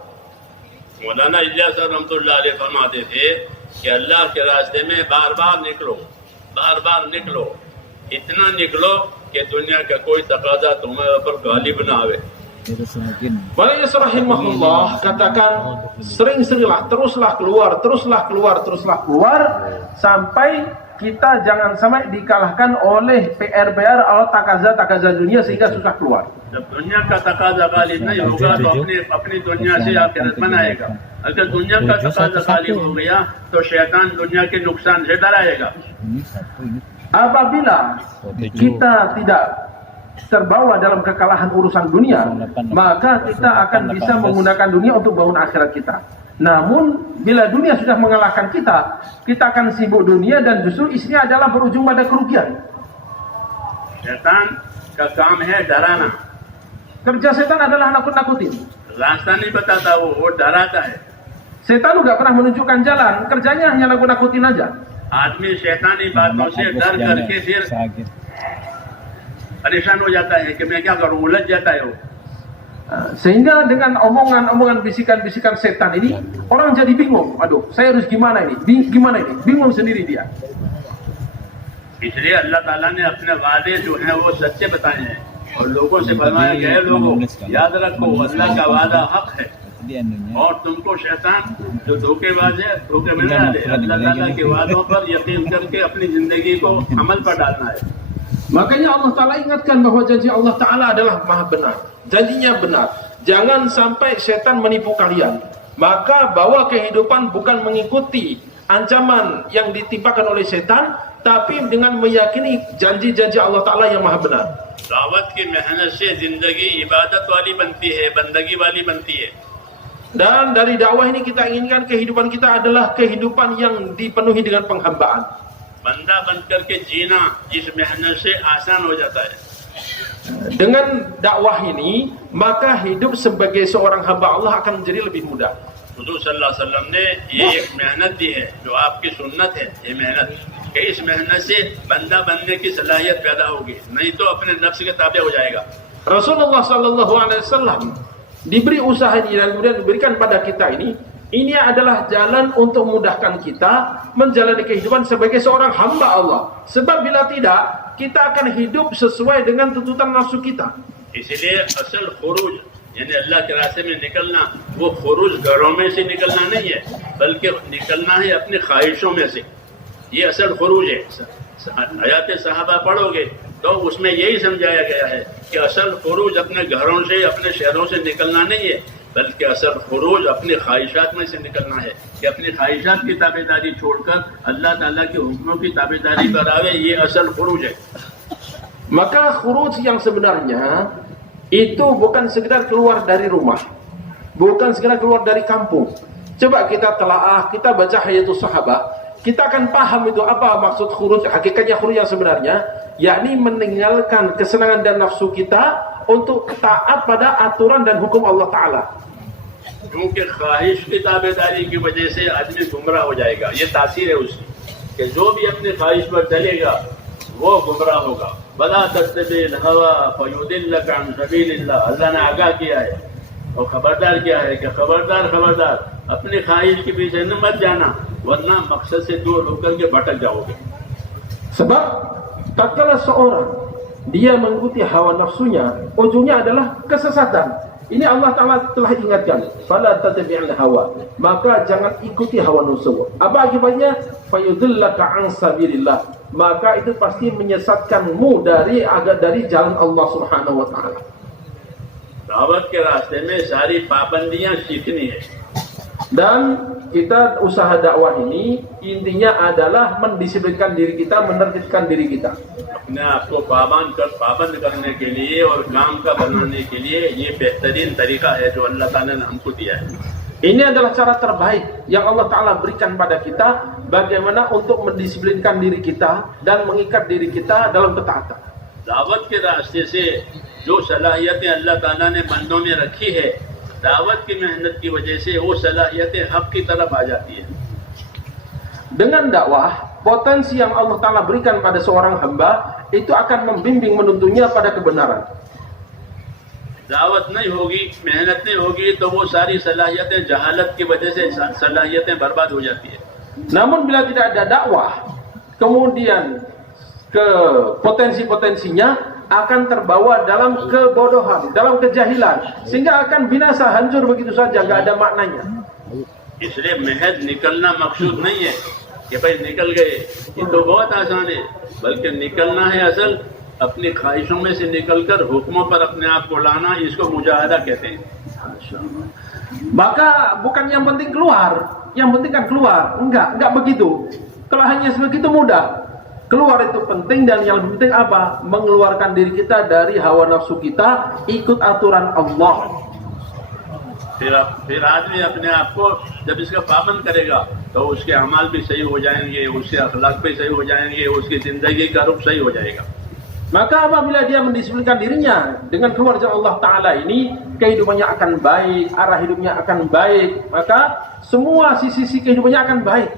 मौलाना इलियास रहमतुल्लाह अलैह फरमाते थे कि अल्लाह के रास्ते में बार बार निकलो, इतना निकलो कि दुनिया का कोई तकाजा तुम्हारे ऊपर गालिब ना आवे. Yusuf rahimahullah katakan, sering-seringlah, teruslah keluar sampai kita jangan sampai dikalahkan oleh PR atau takaza dunia sehingga susah keluar. जब दुनिया का तकाजा गालिब नहीं होगा तो अपनी दुनिया से आखिरत बनाएगा. अगर दुनिया का तकाजा गालिब हो गया तो शैतान दुनिया के नुकसान से डराएगा. Apabila kita tidak terbawa dalam kekalahan urusan dunia, maka kita akan bisa menggunakan dunia untuk bangun akhirat kita. Namun bila dunia sudah mengalahkan kita akan sibuk dunia dan justru isinya adalah berujung pada kerugian. शैतान का काम है डराना, Kerja setan adalah nakut-nakutin. रास्ता नहीं बताता, वो डराता है। Setan nggak pernah menunjukkan jalan, kerjanya hanya nakut-nakutin aja. आदमी शैतानी बातों से डर करके फिर परेशान हो जाता है कि मैं क्या करूं, उलझ जाता है वो। Sehingga dengan omongan-omongan bisikan-bisikan setan ini orang jadi bingung. Aduh, saya harus gimana ini? Gimana ini? Bingung sendiri dia. इसलिए अल्लाह ताला ने अपने वादे जो हैं वो सच्चे बताए हैं और लोगों से फरमाया कि हे लोगों, याद रखो अल्लाह का वादा हक है और तुमको शैतान जो धोखेबाज है धोखे में न डाले। अल्लाह ताला के वादों पर यकीन करके अपनी जिंदगी को अमल पर डालना है। Makanya Allah Ta'ala ingatkan bahwa janji Allah Ta'ala adalah maha benar. Janjinya benar. Jangan sampai setan menipu kalian. Maka bawa kehidupan bukan mengikuti ancaman yang ditimpakan oleh setan, tapi dengan meyakini janji-janji Allah Ta'ala yang maha benar. दावत की मेहनत से जिंदगी इबादत वाली बनती है, बंदगी वाली बनती है. Dan dari dakwah ini kita inginkan kehidupan kita adalah kehidupan yang dipenuhi dengan penghambaan. बंदा बन करके जीना जिस मेहनत से आसान हो जाता है. Dengan dakwah ini maka hidup sebagai seorang hamba Allah akan menjadi lebih mudah. हुजूर सल्लल्लाहु अलैहि वसल्लम ने ये एक मेहनत दी है जो आपकी सुन्नत है. ये मेहनत कि इस मेहनत से बंदा बनने की सलाहियत पैदा होगी, नहीं तो अपने नफ्स के ताबे हो जाएगा. Rasulullah Sallallahu Alaihi Wasallam diberi usaha ini dan kemudian diberikan pada kita ini adalah jalan untuk memudahkan kita menjalani kehidupan sebagai seorang hamba Allah. Sebab bila tidak, kita akan hidup sesuai dengan tuntutan nafsu kita. इसलिए असल खुरूज यानी अल्लाह के रास्ते में निकलना, वो खुरूज घरों में से निकलना नहीं है, बल्कि निकलना है अपनी ख्वाहिशों में से. ये असल खुरूज है. हयात सहाबा पढ़ोगे तो उसमें यही समझाया गया है कि असल खुरूज अपने घरों से, अपने शहरों से निकलना नहीं है, बल्कि असल खुरूज अपनी ख्वाहिशात में से निकलना है कि अपनी ख्वाहिशात की ताबेदारी छोड़कर अल्लाह ताला के हुक्मों की ताबेदारी पर आवे. ये असल खुरूज है. Maka khuruj yang sebenarnya itu bukan sekedar keluar dari rumah, bukan sekedar keluar dari kampung. Coba kita telaah, kita baca Hayatus Sahabah, kita akan paham itu apa maksud khuruj. Hakikatnya khuruj yang sebenarnya yakni meninggalkan kesenangan dan nafsu kita untuk taat pada aturan dan hukum Allah Ta'ala. क्योंकि ख्वाहिश की ताबेदारी की वजह से आदमी गुमराह हो जाएगा. ये तासीर है उसकी कि जो भी अपनी ख्वाहिश पर चलेगा वो गुमराह होगा. बला तत्तबिल हवा फयुदिल्लक अन सबीलिल्लाह. अल्लाह ने आगाह किया है और खबरदार किया है कि खबरदार अपनी ख्वाहिश के पीछे न मत जाना, वरना मकसद से दूर होकर के भटक जाओगे. Sebab tatkala seorang dia mengikuti hawa nafsunya, ujungnya adalah kesesatan. Ini Allah Ta'ala telah ingatkan, fala tattabi'il hawa, maka jangan ikuti hawa nafsu. Apa akibatnya? Fayudillaka an sabilillah, maka itu pasti menyesatkanmu dari jalan Allah Subhanahu wa Ta'ala. दावत के रास्ते में सारी पाबंदियां सीखनी है. Dan kita usaha dakwah ini intinya adalah mendisiplinkan diri kita, menertibkan diri kita. अपने आप को पाबंद करने के लिए और काम का बनाने के लिए ये बेहतरीन तरीका है जो अल्लाह ताला ने हमको दिया है. Ini adalah cara terbaik yang Allah Ta'ala berikan pada kita bagaimana untuk mendisiplinkan diri kita dan mengikat diri kita dalam ketaatan. दावत के रास्ते से जो सलाहियतें अल्लाह ताला ने बंदों में रखी है, दावत की मेहनत की वजह से वो सलाहियतें हक की तरफ आ जाती है. Dengan dakwah, potensi yang Allah Ta'ala berikan pada seorang hamba itu akan membimbing menuntunnya pada kebenaran. दावत नहीं होगी, मेहनत नहीं होगी, तो वो सारी सलाहियतें जहालत की वजह से सलाहियतें बर्बाद हो जाती है. Namun bila tidak ada dakwah, kemudian potensi-potensinya akan terbawa dalam kebodohan, dalam kejahilan, sehingga akan binasa, hancur begitu saja, nggak ada maknanya. इसलिए महज निकलना मकसूद नहीं है कि भाई निकल गए, ये तो बहुत आसान है, बल्कि निकलना है असल अपनी ख्वाहिशों में से निकलकर हुक्मों पर अपने आप को लाना, इसको मुजाहदा कहते हैं. Maka bukan yang penting keluar, yang penting kan keluar, enggak begitu. Kalau hanya sebegitu mudah. Keluar itu penting, dan yang lebih penting apa? Mengeluarkan diri kita dari hawa nafsu kita, ikut aturan Allah. फिर आदमी अपने आप को जब इसका पाबंद करेगा तो उसके अमाल भी सही हो जाएंगे, उसके अखलाक भी सही हो जाएंगे, उसकी जिंदगी का रुख सही हो जाएगा. Maka apabila dia mendisiplinkan dirinya dengan keluar jalan Allah Ta'ala ini, kehidupannya akan baik, arah hidupnya akan baik, maka semua sisi-sisi kehidupannya akan baik.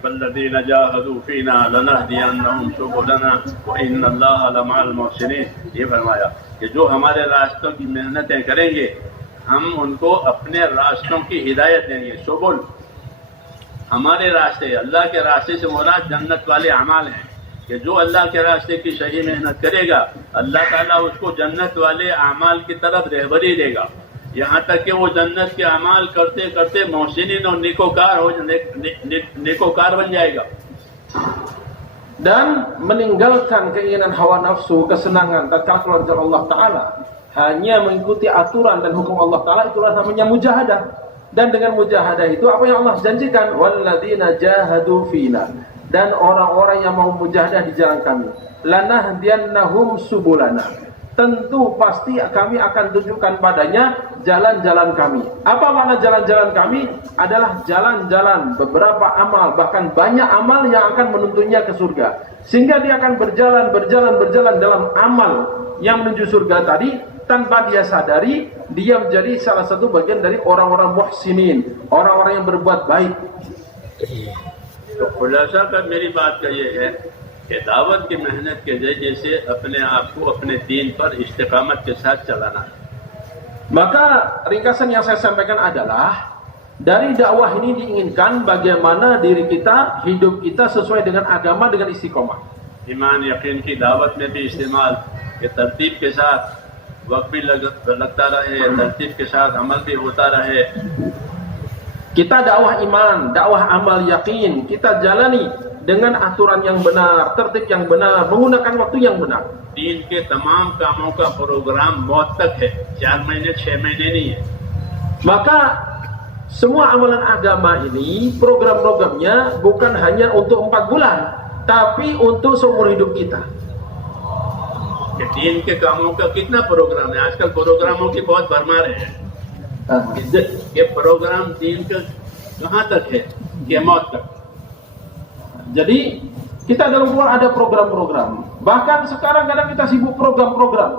والذين جاهدوا فينا لنهدينهم سبلنا وإن الله لمع المحسنين. ये फरमाया कि जो हमारे रास्तों की मेहनतें करेंगे हम उनको अपने रास्तों की हिदायत देंगे. सुबुल हमारे रास्ते, अल्लाह के रास्ते से मुराद जन्नत वाले अमाल हैं कि जो अल्लाह के रास्ते की सही मेहनत करेगा अल्लाह ताला उसको जन्नत वाले अमाल की तरफ रहबरी देगा. यहाँ तक कि वो जन्नत के अमाल करते करते मोहसिनीन और नेकोकार बन जाएगा. Dan meninggalkan keinginan hawa nafsu, kesenangan tatkala keluar jalan Allah Ta'ala, hanya mengikuti aturan dan hukum Allah Ta'ala, itulah namanya mujahadah. Dan dengan mujahadah itu apa yang Allah janjikan, walladzina jahadu fina, dan orang-orang yang mau mujahadah di jalan kami, lanahdiyannahum subulana, tentu pasti kami akan tunjukkan padanya jalan-jalan kami. Apa makna jalan-jalan kami? Adalah jalan-jalan beberapa amal, bahkan banyak amal yang akan menuntunnya ke surga. Sehingga dia akan berjalan dalam amal yang menuju surga tadi, tanpa dia sadari, dia menjadi salah satu bagian dari orang-orang muhsinin, orang-orang yang berbuat baik. तो खुलासा कर मेरी बात का ये है कि दावत की मेहनत के जरिए से अपने आप को अपने दीन पर इस्तिकामत के साथ चलाना है. Maka ringkasan yang saya sampaikan adalah, dari dakwah ini diinginkan bagaimana diri kita, hidup kita sesuai dengan agama dengan istiqomah. ईमान यकीन की दावत में भी इस्तेमाल के तरतीब के साथ वक्त भी लगता रहे, तरतीब के साथ अमल भी होता रहे. Kita dakwah iman, dakwah amal yakin, kita jalani dengan aturan yang benar, tertib yang benar, menggunakan waktu yang benar. दीन के तमाम कामों का प्रोग्राम मौत तक है, 4 महीने 6 महीने नहीं है. Maka semua amalan agama ini program-programnya bukan hanya untuk 4 bulan, tapi untuk seumur hidup kita. कि दीन के कामों का कितना प्रोग्राम है. आजकल प्रोग्रामों की बहुत भरमार है. ये प्रोग्राम दीन का कहाँ तक है? कि मौत तक. Jadi kita dalam Quran ada program-program. Bahkan sekarang kadang kita sibuk program-program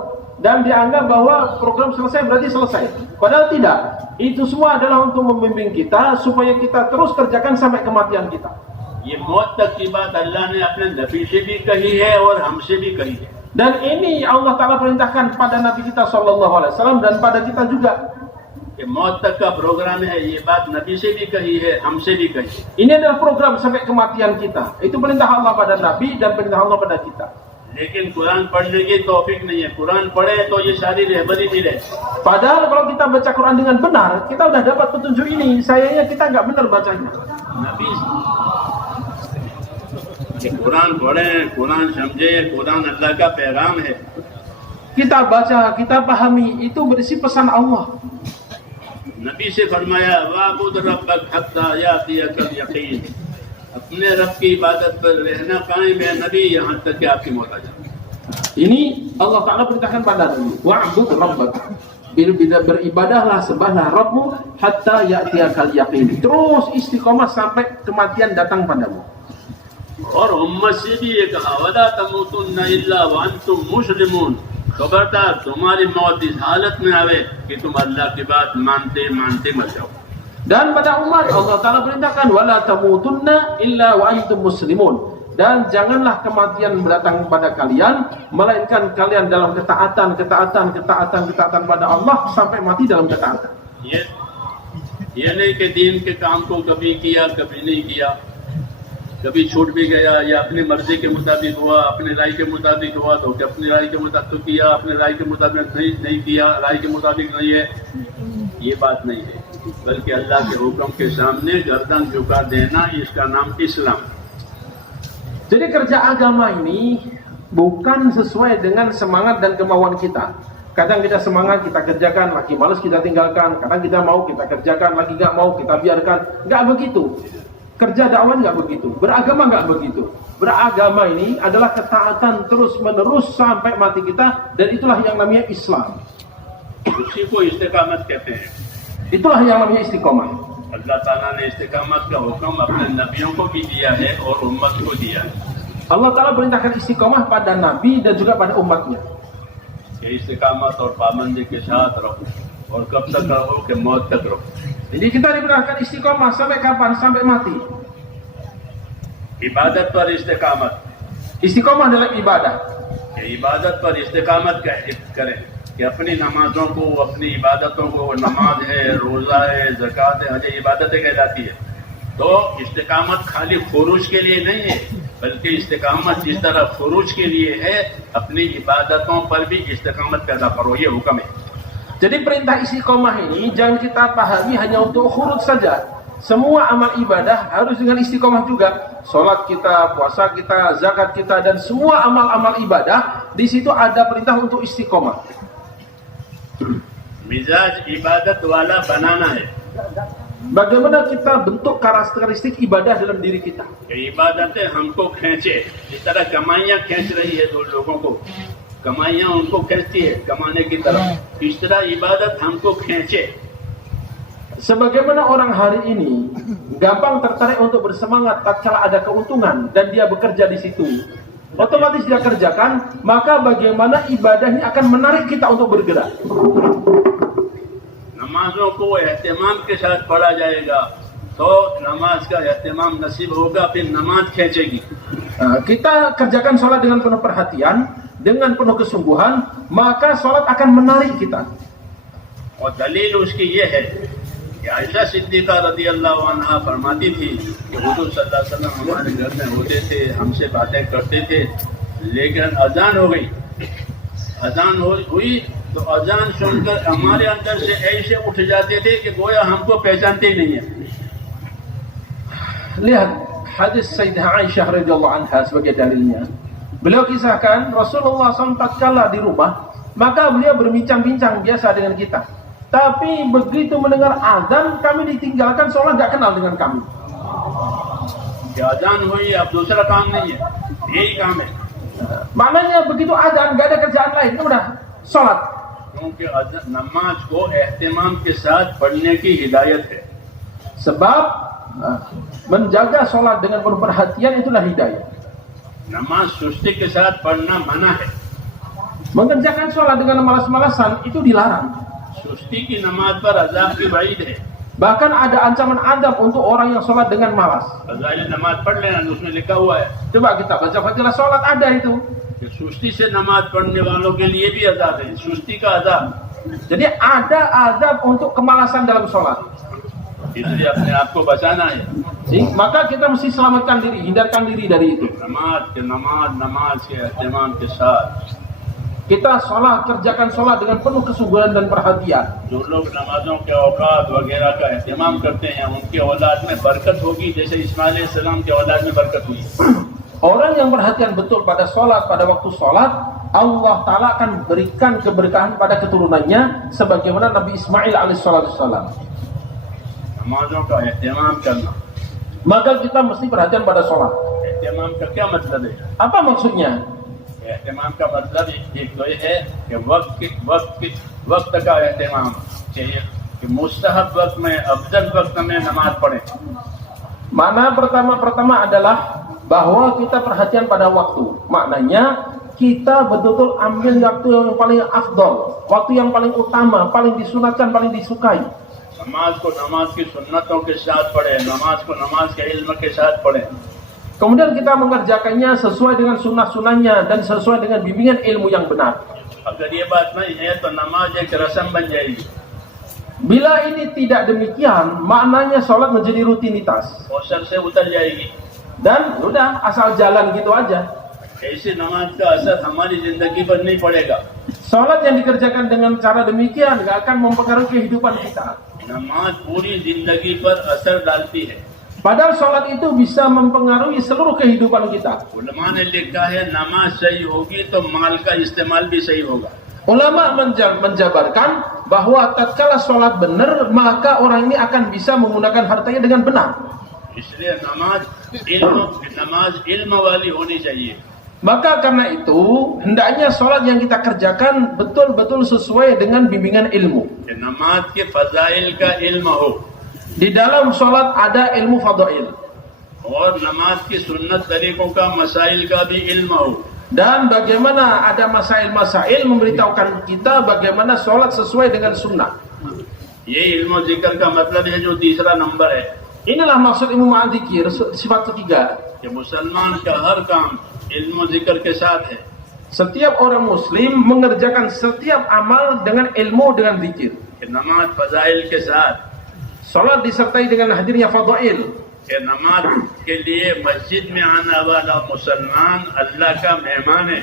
dan dianggap bahwa program selesai berarti selesai. Padahal tidak. Itu semua adalah untuk membimbing kita supaya kita terus kerjakan sampai kematian kita. ये मौत तक की बात अल्लाह ने अपने नबी से भी कही है और हमसे भी कही है. Dan ini Allah Ta'ala perintahkan pada Nabi kita SAW dan pada kita juga. कि मौत तक का प्रोग्राम है, ये बात नबी से भी कही है, हमसे भी कही है. Ini adalah program sampai kematian kita. Itu perintah Allah pada Nabi dan perintah Allah pada kita. लेकिन कुरान पढ़ने की तौफीक नहीं है. कुरान पढ़े तो ये सारी रहबरी मिले. Padahal kalau kita baca Quran dengan benar, kita udah dapat petunjuk ini. Sayangnya kita nggak benar bacanya. नबी कि कुरान पढ़े, कुरान समझे, कुरान अल्लाह का पैगाम है. Kita baca, kita pahami, itu berisi pesan Allah. नबी से फरमाया वाबुद रब्बक हत्ता यातियकल यकीन. अपने रब की इबादत पर रहना कायम है नबी, यहाँ तक कि आपकी मौत आ जाए. Ini Allah Ta'ala perintahkan pada Nabi, wa'bud rabbak, beribadahlah, sembahlah Rabbmu hatta ya'tiyakal yaqin, terus istiqomah sampai kematian datang padamu. और उम्मत से भी ये कहा वला तमूतुन्ना इल्ला व अंतुम मुस्लिमून. खबरदार तुम्हारी मौत इस हालत में आवे कि तुम अल्लाह की बात मानते मानते मर जाओ. Dan pada umat Allah Ta'ala perintahkan wala tamutunna illa wa antum muslimun, dan janganlah kematian datang pada kalian melainkan kalian dalam ketaatan pada Allah sampai mati dalam ketaatan. ये नहीं कि दीन के काम को कभी किया कभी नहीं किया, कभी छूट भी गया या अपनी मर्जी के मुताबिक हुआ, अपनी राय के मुताबिक हुआ तो अपनी राय के मुताबिक किया, अपनी राय के मुताबिक नहीं किया, राय के मुताबिक नहीं है. ये बात नहीं है, बल्कि अल्लाह के हुक्म के सामने गर्दन झुका देना, इसका नाम इस्लाम. Jadi kerja agama ini bukan sesuai dengan semangat dan kemauan kita. Kadang kita semangat, kita kerjakan, lagi malas kita tinggalkan. Kadang kita mau, kita kerjakan, lagi nggak mau, kita biarkan. Nggak begitu. Kerja dakwah nggak begitu. Beragama nggak begitu. Beragama ini adalah ketaatan terus menerus sampai mati kita, dan itulah yang namanya Islam. उसी को इस्तिकामत कहते हैं. Itulah yang namanya istiqomah. अल्लाह ताला ने इस्तिकामत का हुक्म अपने नबियों को भी दिया है और उम्मत को दिया है. Allah Ta'ala perintahkan istiqomah pada Nabi dan juga pada umatnya. कि इस्तिकामत और पाबंदी के साथ रहो और कब तक रहो कि मौत तक रहो. Jadi kita diperintahkan istiqomah sampai kapan? Sampai mati. इबादत पर इस्तिकामत, Istiqomah dalam ibadah. कि इबादत पर इस्तिकामत करें कि अपनी नमाजों को, अपनी इबादतों को, नमाज है, रोज़ा है, ज़कात है, हज इबादतें कहलाती है. तो इस्तिकामत खाली खुरूज के लिए नहीं है, बल्कि इस्तिकामत जिस तरह खुरूज के लिए है, अपनी इबादतों पर भी इस्तिकामत पैदा करो, ये हुक्म है. Jadi perintah istiqomah ini jangan kita pahami hanya untuk khuruj saja. Semua amal ibadah harus dengan istiqomah juga. Salat kita, puasa kita, zakat kita, dan semua amal-amal ibadah di situ ada perintah untuk istiqomah. मिजाज इबादत वाला बनाना है. Bagaimana kita bentuk karakteristik ibadah dalam diri kita? कि इबादतें हमको खींचे, इस तरह कमाइयाँ खींच रही है दो लोगों को, कमाइयाँ उनको खींचती है कमाने की तरफ, इस तरह इबादत हमको खींचे. Sebagaimana orang hari ini gampang tertarik untuk bersemangat tatkala ada keuntungan dan dia bekerja di situ, otomatis dia kerjakan, maka bagaimana ibadah ini akan menarik kita untuk bergerak. नमाजों को एहतिमाम के साथ पढ़ा जाएगा तो नमाज का एहतिमाम नसीब होगा, फिर नमाज खींचेगी. Kita kerjakan sholat dengan penuh perhatian, dengan penuh kesungguhan, maka sholat akan menarik kita. और दलील उसकी ये है कि आयशा सिद्दीक़ा रज़ी अल्लाह अन्हा फरमाती थी कि हुज़ूर सल्लल्लाहु अलैहि वसल्लम हमारे घर में होते थे, हमसे बातें करते थे, लेकिन अजान हो गई, अजान हुई तो अजान सुनकर हमारे अंदर से ऐसे उठ जाते थे कि गोया हमको पहचानते ही नहीं है. Lihat hadis Sayyidah Aisyah radhiyallahu anha sebagai dalilnya. Beliau kisahkan Rasulullah SAW tatkala di rumah, maka beliau berbincang-bincang biasa dengan kita. Tapi begitu mendengar azan, kami ditinggalkan seolah tidak kenal dengan kami. कि अजान हुई, अब दूसरा काम नहीं है, यही काम है. Maknanya begitu azan, nggak ada kerjaan lain, udah sholat. क्योंकि नमाज को एहतिमाम के साथ पढ़ने की हिदायत है. Sebab menjaga sholat dengan penuh perhatian itulah hidayah. नमाज सुस्ती के साथ पढ़ना मना है. Mengerjakan sholat dengan malas-malasan itu dilarang. सुस्ती की नमाज पर अजाब की वईद है. Bahkan ada ancaman azab untuk orang yang sholat dengan malas. फज़ाइल नमाज पढ़ लेना, उसमें लिखा हुआ है Coba kita baca fadilah sholat, ada itu. कि सुस्ती से नमाज पढ़ने वालों के लिए भी अजाब है, सुस्ती का अजाब. Jadi ada azab untuk kemalasan dalam sholat. इसलिए अपने आप को बचाना है. Maka kita mesti selamatkan diri, hindarkan diri dari itu. नमाज के एहतिमाम के साथ. Kita sholat, kerjakan sholat dengan penuh kesungguhan dan perhatian. जो लोग नमाजों के औकात वगैरह का एहतिमाम करते हैं, उनके औलाद में बरकत होगी, जैसे इस्माइल अलैहिस्सलाम के औलाद में बरकत हुई. Orang yang perhatian betul pada sholat, pada waktu sholat, Allah Ta'ala akan berikan keberkahan pada keturunannya sebagaimana Nabi Ismail alaihissalam. नमाजों का एहतिमाम करना. Maka kita mesti perhatian pada sholat. एहतिमाम का क्या मतलब है? Apa maksudnya? एहतिमाम का मतलब एक तो ये है कि वक्त का एहतिमाम चाहिए कि मुस्तहब वक्त में, अफजल वक्त में नमाज पढ़े. Mana pertama adalah bahwa kita perhatian pada waktu. Maknanya kita betul-betul ambil waktu yang paling afdol, waktu yang paling utama, paling disunatkan, paling disukai. नमाज को नमाज की सुन्नतों के साथ पढ़े, नमाज को नमाज के इल्म के साथ पढ़े. Kemudian kita mengerjakannya sesuai dengan sunnah-sunnahnya dan sesuai dengan bimbingan ilmu yang benar. अगर ये बात नहीं है तो नमाज एक रस्म बन जाएगी. Bila ini tidak demikian, maknanya sholat menjadi rutinitas. और सर से उतर जाएगी. Dan udah asal jalan gitu aja. ऐसी नमाज का असर हमारी जिंदगी पर नहीं पड़ेगा. Sholat yang dikerjakan dengan cara demikian gak akan mempengaruhi kehidupan kita. नमाज पूरी जिंदगी पर असर डालती है. Padahal sholat itu bisa mempengaruhi seluruh kehidupan kita. उलमा ने लिखा है नमाज सही होगी तो माल का इस्तेमाल भी सही होगा. Ulama menjabarkan bahwa tatkala sholat benar, maka orang ini akan bisa menggunakan hartanya dengan benar. इसलिए नमाज इल्म वाली होनी चाहिए. Maka karena itu hendaknya sholat yang kita kerjakan betul-betul sesuai dengan bimbingan ilmu. कि नमाज के फजाइल का इल्म हो. Di dalam sholat ada ilmu fadail. और नमाज की सुन्नत तरीकों का मसाइल का भी इल्म हो। Dan bagaimana ada masail-masail memberitahukan kita bagaimana sholat sesuai dengan sunnah. ये इल्म जिक्र का मतलब है जो तीसरा नंबर है Inilah maksud ilmu ma'adzikir, sifat ketiga. कि मुसलमान का हर काम इल्म जिक्र के साथ है। Setiap orang muslim mengerjakan setiap amal dengan ilmu, dengan zikir. कि नमाज फजाइल के साथ, Salat disertai dengan hadirnya fadail. कि नमाज के लिए मस्जिद में आने वाला मुसलमान अल्लाह का मेहमान है।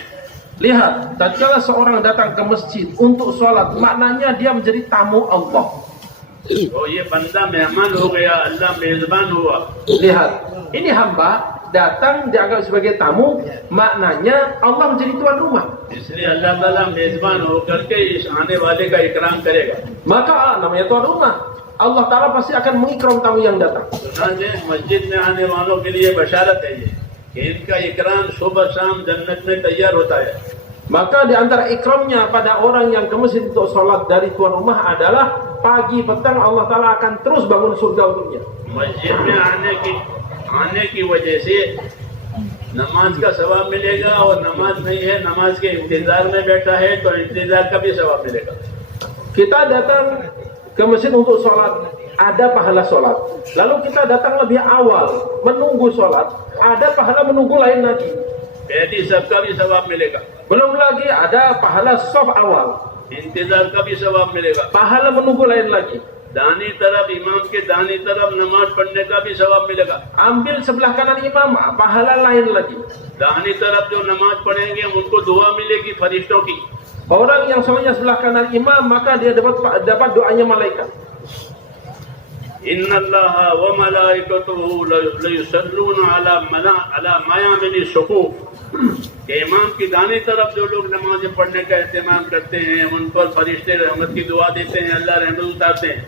Lihat, tatkala seorang datang ke masjid untuk sholat, maknanya dia menjadi tamu Allah. तो ये बंदा मेहमान हो गया, अल्लाह मेजबान हुआ। Lihat, ini hamba datang dianggap sebagai tamu, maknanya Allah menjadi tuan rumah. इसलिए अल्लाह ताला मेजबान होकर के इस आने वाले का इकराम करेगा। Maka namanya tuan rumah. Allah Ta'ala pasti akan mengikram tamu yang datang. चुनांचे मस्जिद में आने वालों के लिए बशारत है ये कि इनका इकराम सुबह शाम जन्नत में तैयार होता है। Maka di antara ikramnya pada orang yang ke masjid untuk sholat dari tuan rumah adalah pagi petang Allah Ta'ala akan terus bangun surga untuknya. मस्जिद में आने की वजह से नमाज का सवाब मिलेगा, और नमाज नहीं है, नमाज के इंतजार में बैठा है तो इंतजार का भी सवाब मिलेगा। Kita datang ke masjid untuk sholat, ada pahala sholat. Lalu kita datang lebih awal menunggu sholat, ada pahala menunggu lain lagi. पहली सब का भी सवाब मिलेगा, Belum lagi ada pahala soft awal, इंतजार का भी सवाब मिलेगा, pahala menunggu lain lagi. दानी तरफ इमाम के दानी तरफ नमाज पढ़ने का भी सवाब मिलेगा। Ambil sebelah kanan imam, pahala lain lagi. दानी तरफ जो नमाज पढ़ेंगे उनको दुआ मिलेगी फरिश्तों की। Orang yang sholatnya sebelah kanan imam, maka dia dapat doanya malaikat. इन्नल्लाह व मलाइकतुहु लयुसल्लूना अला मायामिनी सुकूफ, कि इमाम की दानी तरफ जो लोग नमाज पढ़ने का एहतमाम करते हैं उन पर फरिश्ते रहमत की दुआ देते हैं, अल्लाह रहमत उतारते हैं।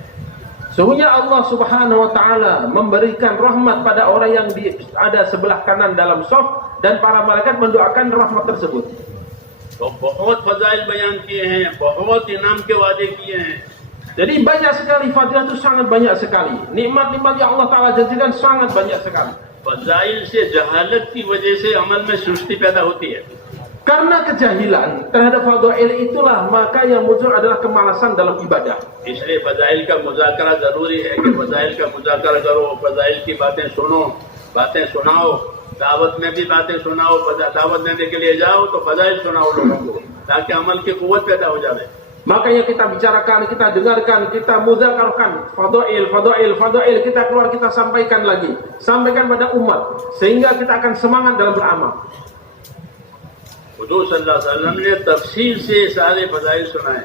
Sungguhnya Allah Subhanahu wa Ta'ala memberikan rahmat pada orang yang ada sebelah kanan dalam shaf, dan para malaikat mendoakan rahmat tersebut. तो बहुत फजाइल बयान किए हैं, बहुत इनाम के वादे किए हैं। Jadi banyak sekali fadilah itu, sangat banyak sekali. Nikmat-nikmat yang Allah Ta'ala janjikan sangat banyak sekali. फजाइल से जहालत की वजह से अमल में सुस्ती पैदा होती है। Karena kejahilan terhadap fadail itulah maka yang muncul adalah kemalasan dalam ibadah. इसलिए फजाइल का मुज़ाकरा जरूरी है कि फजाइल का मुज़ाकरा करो, फजाइल की बातें सुनो, बातें सुनाओ, दावत में भी बातें सुनाओ, दावत देने के लिए जाओ तो फजाइल सुनाओ लोगों को, ताकि अमल की कुव्वत पैदा हो जाए। Makanya kita bicarakan, kita dengarkan, kita muzakarahkan fadail, kita keluar, kita sampaikan lagi, sampaikan pada umat, sehingga kita akan semangat dalam beramal. हुजूर सल्लल्लाहु अलैहि वसल्लम ने तफसील से सारे फजाइल सुनाए।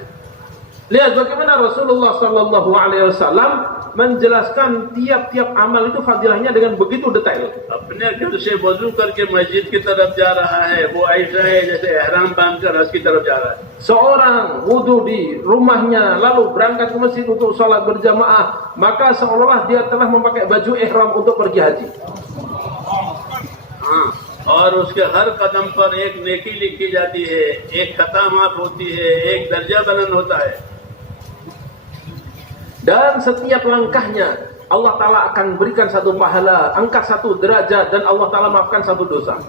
Lihat bagaimana Rasulullah Sallallahu Alaihi Wasallam menjelaskan tiap-tiap amal itu fadilahnya dengan begitu detail. अपने घर से वजू करके मस्जिद की तरफ जा रहा है, वो ऐसा है जैसे एहराम बांधकर हज की तरफ जा रहा है। Seorang wudhu di rumahnya lalu berangkat ke masjid untuk sholat berjamaah, maka seolah-olah dia telah memakai baju ihram untuk pergi haji. हाँ, और उसके हर कदम पर एक नेकी लिखी जाती है, एक खता माफ होती है, एक दर्जा बुलंद होता है। Dan setiap langkahnya Allah Ta'ala akan berikan satu pahala, angkat satu derajat, dan Allah Ta'ala maafkan satu dosa.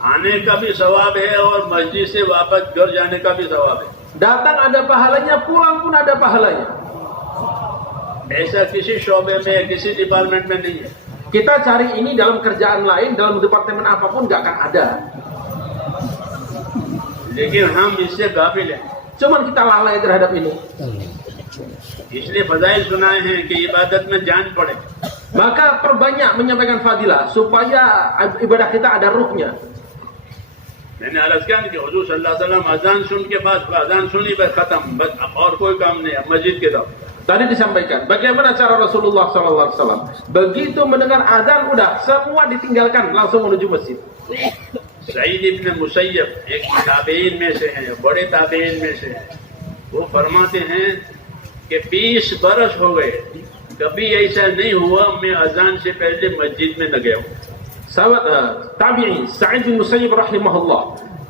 आने का भी सवाब है और मस्जिद से वापस घर जाने का भी सवाब है। Datang ada pahalanya, pulang pun ada pahalanya. ऐसा किसी शोबे में, किसी डिपार्टमेंट में नहीं है। Kita cari ini dalam kerjaan lain, dalam departemen apapun gak akan ada. लेकिन हम इससे गाफिल हैं, Cuman kita lalai terhadap ini. इसलिए फजाइल सुनाए हैं कि इबादत में जान पड़े। Maka perbanyak menyampaikan fadilah supaya ibadah kita ada ruhnya. मैंने अर्ज किया कि हुजूर सल्लल्लाहु अलैहि वसल्लम अजान सुन के बाद अजान सुनी बस खत्म, बस अब और कोई काम नहीं है, मस्जिद के तरफ। Tadi disampaikan bagaimana cara Rasulullah SAW. Begitu mendengar azan udah semua ditinggalkan, langsung menuju masjid. Saeed इब्न मुसय्यब एक ताबीन में से हैं, बड़े ताबीन में से हैं। वो फरमाते हैं कि 20 बरस हो गए, कभी ऐसा नहीं हुआ मैं अजान से पहले मस्जिद में न गया हूँ। Sahabat tabi'i Sa'id bin Musayyib rahimahullah,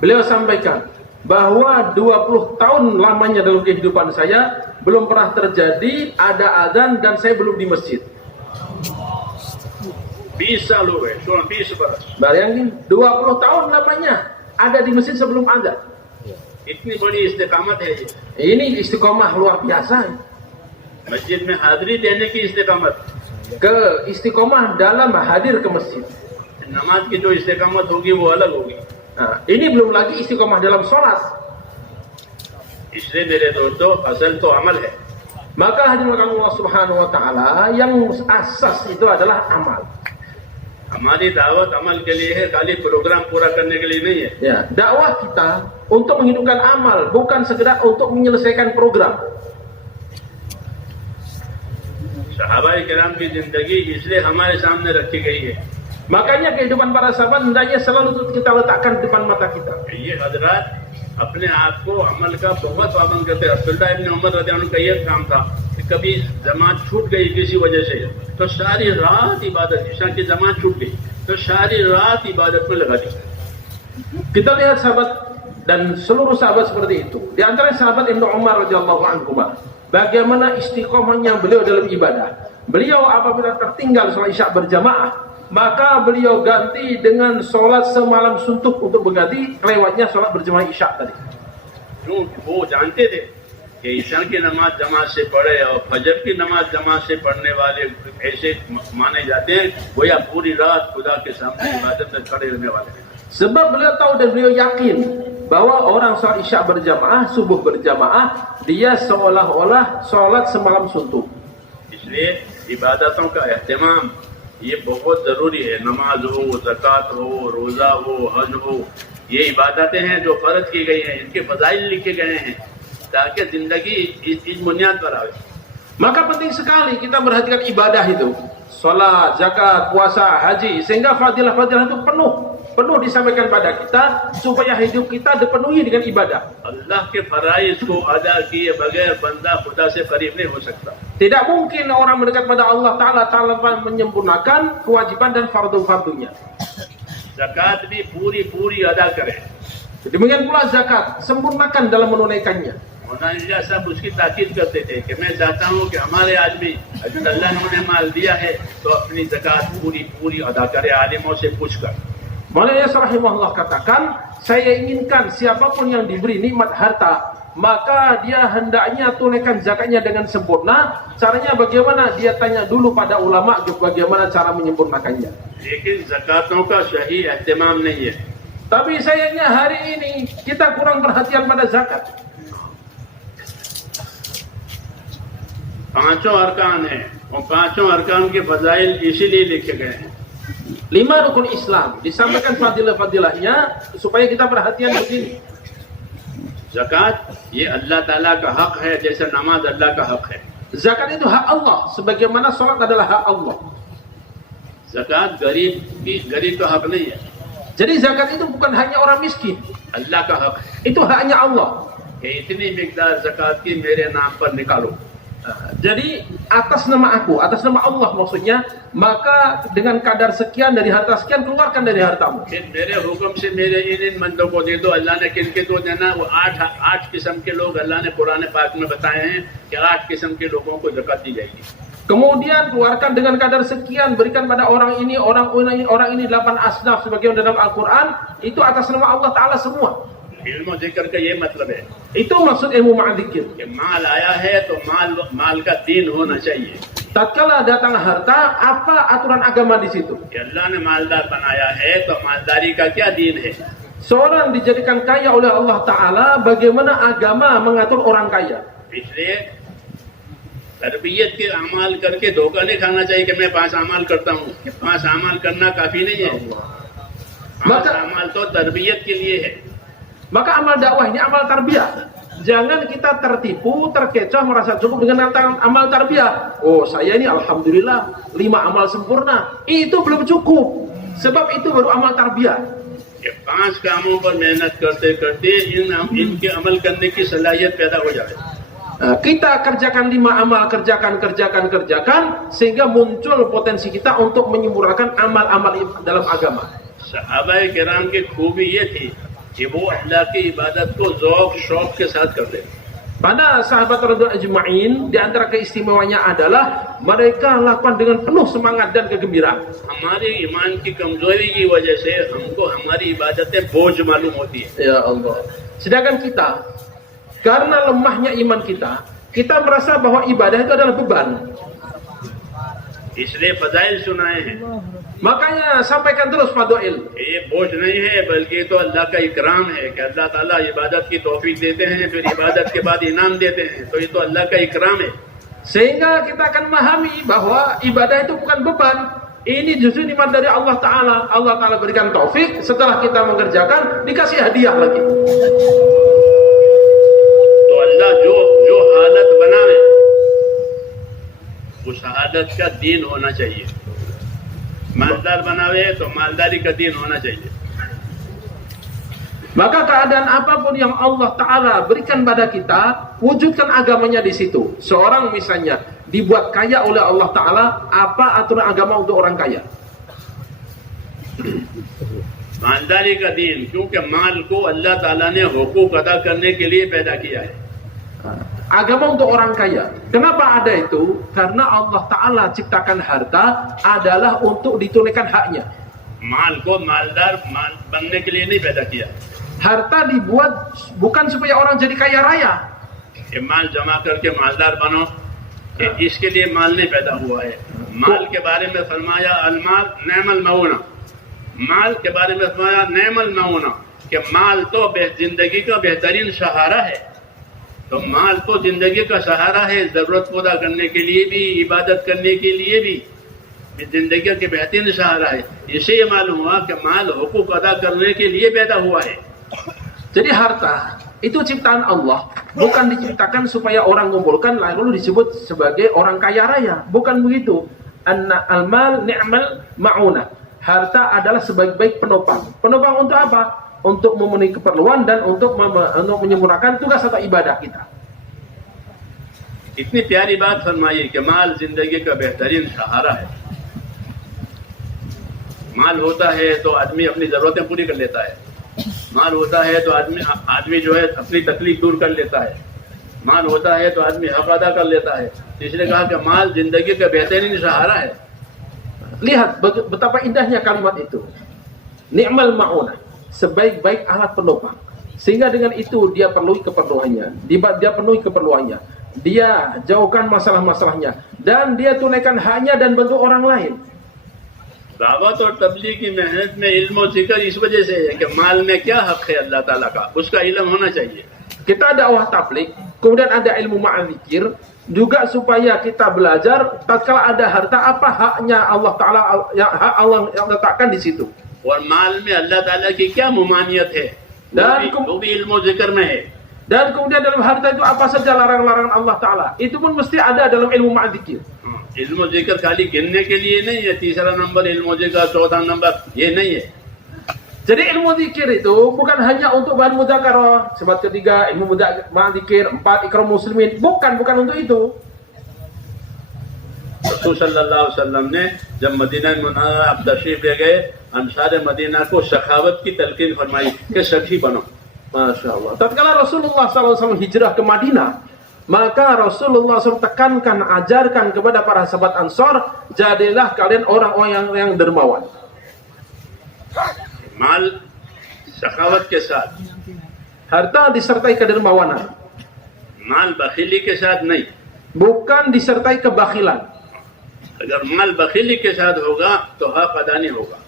beliau sampaikan bahwa 20 tahun lamanya dalam kehidupan saya belum pernah terjadi ada azan dan saya belum di masjid. 20 साल हो गए, 20 बरस। Bayangin 20 tahun lamanya ada di masjid sebelum azan. इतनी बड़ी इस्तेकामत है ये। Ini istiqomah luar biasa. मस्जिद में हाजिरी देने की इस्तेकामत, Ke istiqomah dalam hadir ke masjid. नमाज की जो इस्तेकामत होगी वो अलग होगी। Nah, ini belum lagi istiqomah dalam sholat. इसलिए मेरे दोस्तों असल तो अमल है। Maka hadirin Allah Subhanahu wa taala, yang asas itu adalah amal. हमारी दावत अमल के लिए है, खाली प्रोग्राम पूरा करने के लिए नहीं है। Ya, dakwah kita untuk menghidupkan amal, bukan sekedar untuk menyelesaikan program. सहाबाए किराम की जिंदगी इसलिए हमारे सामने रखी गई है। Makanya kehidupan para sahabat hendaknya selalu kita letakkan di depan mata kita. ये हजरात अपने आप को अमल का बहुत पाबंद करते हैं। अब्दुल्लाह इब्न उमर रज़ियल्लाहु अन्हु का ये काम था कि कभी जमात छूट गई किसी वजह से, तो सारी रात इबादत, ईशा की जमात छूट गई तो सारी रात इबादत में लगा दी। Kita lihat sahabat dan seluruh sahabat seperti itu. Di antara sahabat Ibnu Umar radhiyallahu anhu, bagaimana istiqomahnya beliau dalam ibadah. Beliau apabila tertinggal sholat isya berjamaah, maka beliau ganti dengan sholat semalam suntuk untuk mengganti lewatnya sholat berjamaah isya tadi. क्यों? वो जानते थे कि ईशा की नमाज जमात से पढ़े और फजर की नमाज जमात से पढ़ने वाले ऐसे माने जाते हैं वो या पूरी रात खुदा के सामने इबादत में खड़े रहने वाले हैं। Sebab beliau tahu dan beliau yakin bahwa orang sholat isya berjamaah, subuh berjamaah, dia seolah-olah sholat semalam suntuk. इसलिए इबादतों का एहतमाम ये बहुत जरूरी है। नमाज हो, ज़कात हो, रोजा हो, हज हो, ये इबादतें हैं जो फर्ज की गई हैं, इनके फजाइल लिखे गए हैं ताकि जिंदगी इस बुनियाद पर आवे। Maka penting sekali kita perhatikan ibadah itu, sholat, zakat, puasa, haji, sehingga fadilah-fadilah itu penuh disampaikan pada kita supaya hidup kita dipenuhi dengan ibadah. अल्लाह के फराइज को अदा किए बगैर बंदा खुदा से करीब नहीं हो सकता। Tidak mungkin orang mendekat pada Allah Ta'ala menyempurnakan kewajiban dan fardu-fardunya. ज़कात भी पूरी अदा करे। Demikian pula zakat, sempurnakan dalam menunaikannya. मौलाना साहब उसकी ताकीद करते थे कि मैं चाहता हूँ कि हमारे आदमी अगर अल्लाह ने उन्हें माल दिया है तो अपनी ज़कात पूरी अदा करे, आलिमों से पूछकर। Maulana Yasir rahimahullah katakan, saya inginkan siapapun yang diberi nikmat harta, maka dia hendaknya tunaikan zakatnya dengan sempurna. Caranya bagaimana? Dia tanya dulu pada ulama bagaimana cara menyempurnakannya. लेकिन ज़कातों का सही एहतमाम नहीं है। Tapi sayangnya hari ini kita kurang perhatian pada zakat. पांचों अरकान हैं और पांचों अरकान के फजाइल इसीलिए लिखे गए हैं। 5 rukun Islam disampaikan fadilah-fadilahnya supaya kita perhatian begini. ज़कात ये अल्लाह ताला का हक है, जैसे नमाज अल्लाह का हक है। Zakat itu hak Allah, sebagaimana sholat adalah hak Allah. ज़कात गरीब का हक नहीं है, Jadi zakat itu bukan hanya orang miskin, अल्लाह का हक है itu haknya Allah. कि इतनी मिकदार ज़कात की मेरे नाम पर निकालो। Jadi atas nama aku, atas nama Allah maksudnya, maka dengan kadar sekian dari harta sekian keluarkan dari hartamu. फिर मेरे हुक्म से मेरे इन बंदों को दे दो। अल्लाह ने किनके को देना? वो आठ किस्म के लोग अल्लाह ने कुरान पाक में बताए हैं कि 8 किस्म के लोगों को ज़कात दी जाएगी। Kemudian keluarkan dengan kadar sekian, berikan pada orang ini 8 asnaf sebagaimana dalam Al-Quran. Itu atas nama Allah Ta'ala semua. इल्म जिक्र का ये मतलब है Itu maksud ilmu ma'adzikir. कि माल आया है तो माल का दीन होना चाहिए। Tatkala datang harta, apa aturan agama di situ? कि अल्लाह ने मालदार बनाया है तो मालदारी का क्या दीन है? Seorang dijadikan kaya oleh Allah Ta'ala, bagaimana agama mengatur orang kaya. इसलिए तरबियत के अमाल करके धोखा नहीं खाना चाहिए कि मैं 5 अमाल करता हूँ। 5 अमाल करना काफी नहीं है। 5 अमाल तो तरबियत के लिए है। Maka amal dakwah ini amal tarbiyah. Jangan kita tertipu, terkecoh, merasa cukup dengan amal tarbiyah. Oh, saya ini alhamdulillah 5 amal sempurna. Itu belum cukup. Sebab itu baru amal tarbiyah. ये 5 कामों पर मेहनत करते करते इनके अमल करने की सलाहियत पैदा हो जाए। Kita kerjakan 5 amal, kerjakan sehingga muncul potensi kita untuk menyempurnakan amal-amal dalam agama. सहाबाए किराम की खूबी ये थी कि वो अल्लाह की इबादत को ज़ौक़ शौक़ के साथ करते। Pada sahabat radhiyallahu ajma'in, di antara keistimewanya adalah mereka lakukan dengan penuh semangat dan kegembiraan. हमारे ईमान की कमजोरी की वजह से हमको हमारी इबादतें बोझ मालूम होती है। Ya Allah. Sedangkan kita, karena lemahnya iman kita merasa bahwa ibadah itu adalah beban. इसलिए फजाइल सुनाए हैं। Makanya sampaikan terus fadail. ये बोझ नहीं है बल्कि तो अल्लाह का इकराम है कि अल्लाह ताला इबादत की तौफीक देते हैं, फिर इबादत के बाद इनाम देते हैं, तो ये तो अल्लाह का इकराम है। Sehingga kita akan memahami bahwa ibadah itu bukan beban. Ini justru nikmat dari Allah Ta'ala. Allah Ta'ala berikan taufik, setelah kita mengerjakan dikasih hadiah lagi. तो अल्लाह जो हालत बनावे उस हालत का दीन होना चाहिए। मालदार बनावे तो मालदारी का दीन होना चाहिए। Maka keadaan apapun yang Allah Ta'ala berikan pada kita, wujudkan agamanya di situ. Seorang misalnya dibuat kaya oleh Allah Ta'ala, apa aturan agama untuk orang kaya? मालदारी का दीन, क्योंकि माल को अल्लाह ताला ने हुकूक अदा करने के लिए पैदा किया है। Agama untuk orang kaya. Kenapa ada itu? Karena Allah Ta'ala ciptakan harta adalah untuk ditunaikan haknya. माल को मालदार बनने के लिए नहीं पैदा किया। Harta dibuat bukan supaya orang jadi kaya raya. ये माल जमा करके मालदार बनो, इसके लिए माल नहीं पैदा हुआ है। माल के बारे में फरमाया अलमाल नेमल मऊना, माल के बारे में फरमाया नेमल मऊना कि माल तो जिंदगी का बेहतरीन सहारा है। तो माल तो जिंदगी का सहारा है, जरूरत पूरा करने के लिए भी, इबादत करने के लिए भी जिंदगी के बेहतरीन सहारा है। इससे ये मालूम हुआ कि माल हुकूक अदा करने के लिए पैदा हुआ है। Jadi harta itu ciptaan Allah, bukan diciptakan supaya orang mengumpulkan lalu disebut sebagai orang kaya raya. Bukan begitu. Al-mal ni'mal ma'una. Harta adalah sebaik-baik penopang. Penopang untuk apa? Untuk memenuhi keperluan dan untuk menyempurnakan tugas atau ibadah kita. इतनी प्यारी बात फरमाई कि माल जिंदगी का बेहतरीन सहारा है। माल होता है तो आदमी अपनी जरूरतें पूरी कर लेता है। माल होता है तो आदमी जो है अपनी तकलीफ दूर कर लेता है। माल होता है तो आदमी हक अदा कर लेता है। इसलिए कहा कि माल जिंदगी का बेहतरीन सहारा है। Lihat betapa indahnya kalimat itu. Ni'mal ma'unah, sebaik-baik alat penopang. Sehingga dengan itu dia penuhi keperluannya, dia penuhi keperluannya, dia jauhkan masalah-masalahnya, dan dia tunaikan haknya dan bantu orang lain. दावत और तबलीग की मेहनत में इल्म और जिक्र इस वजह से है कि माल में क्या हक है अल्लाह ताला का, उसका इल्म होना चाहिए। Kita dakwah tabligh, kemudian ada ilmu ma'adzikir, juga supaya kita belajar tatkala ada harta apa haknya Allah Ta'ala, hak Allah yang letakkan di situ. और माल में अल्लाह ताला की क्या मुमानियत है, वो भी इल्म और जिक्र में है। Dan kemudian dalam harta itu apa saja larangan-larangan Allah Ta'ala, itu pun mesti ada dalam ilmu ma'adzikir. इल्म जिक्र खाली गिनने के लिए नहीं है, तीसरा नंबर इल्म जिक्र, चौथा नंबर ये नहीं है। Jadi ilmu zikir itu bukan hanya untuk bahan mudzakarah, sebab ketiga ilmu ma'adzikir, 4 ikram muslimin, bukan untuk itu. रसूल सल्लल्लाहु अलैहि वसल्लम ने जब मदीना मुनव्वरा आप तशरीफ ले गए, अंसार मदीना को सखावत की तलकीन फरमाई कि सखी बनो। Masya Allah. Tatkala Rasulullah SAW hijrah ke Madinah, maka Rasulullah SAW tekankan, ajarkan kepada para sahabat Ansar, jadilah kalian orang-orang yang dermawan. माल सखावत के साथ, Harta disertai kedermawanan, माल बखीली के साथ नहीं। bukan disertai kebakhilan. अगर माल बखीली के साथ होगा तो हक अदा नहीं होगा।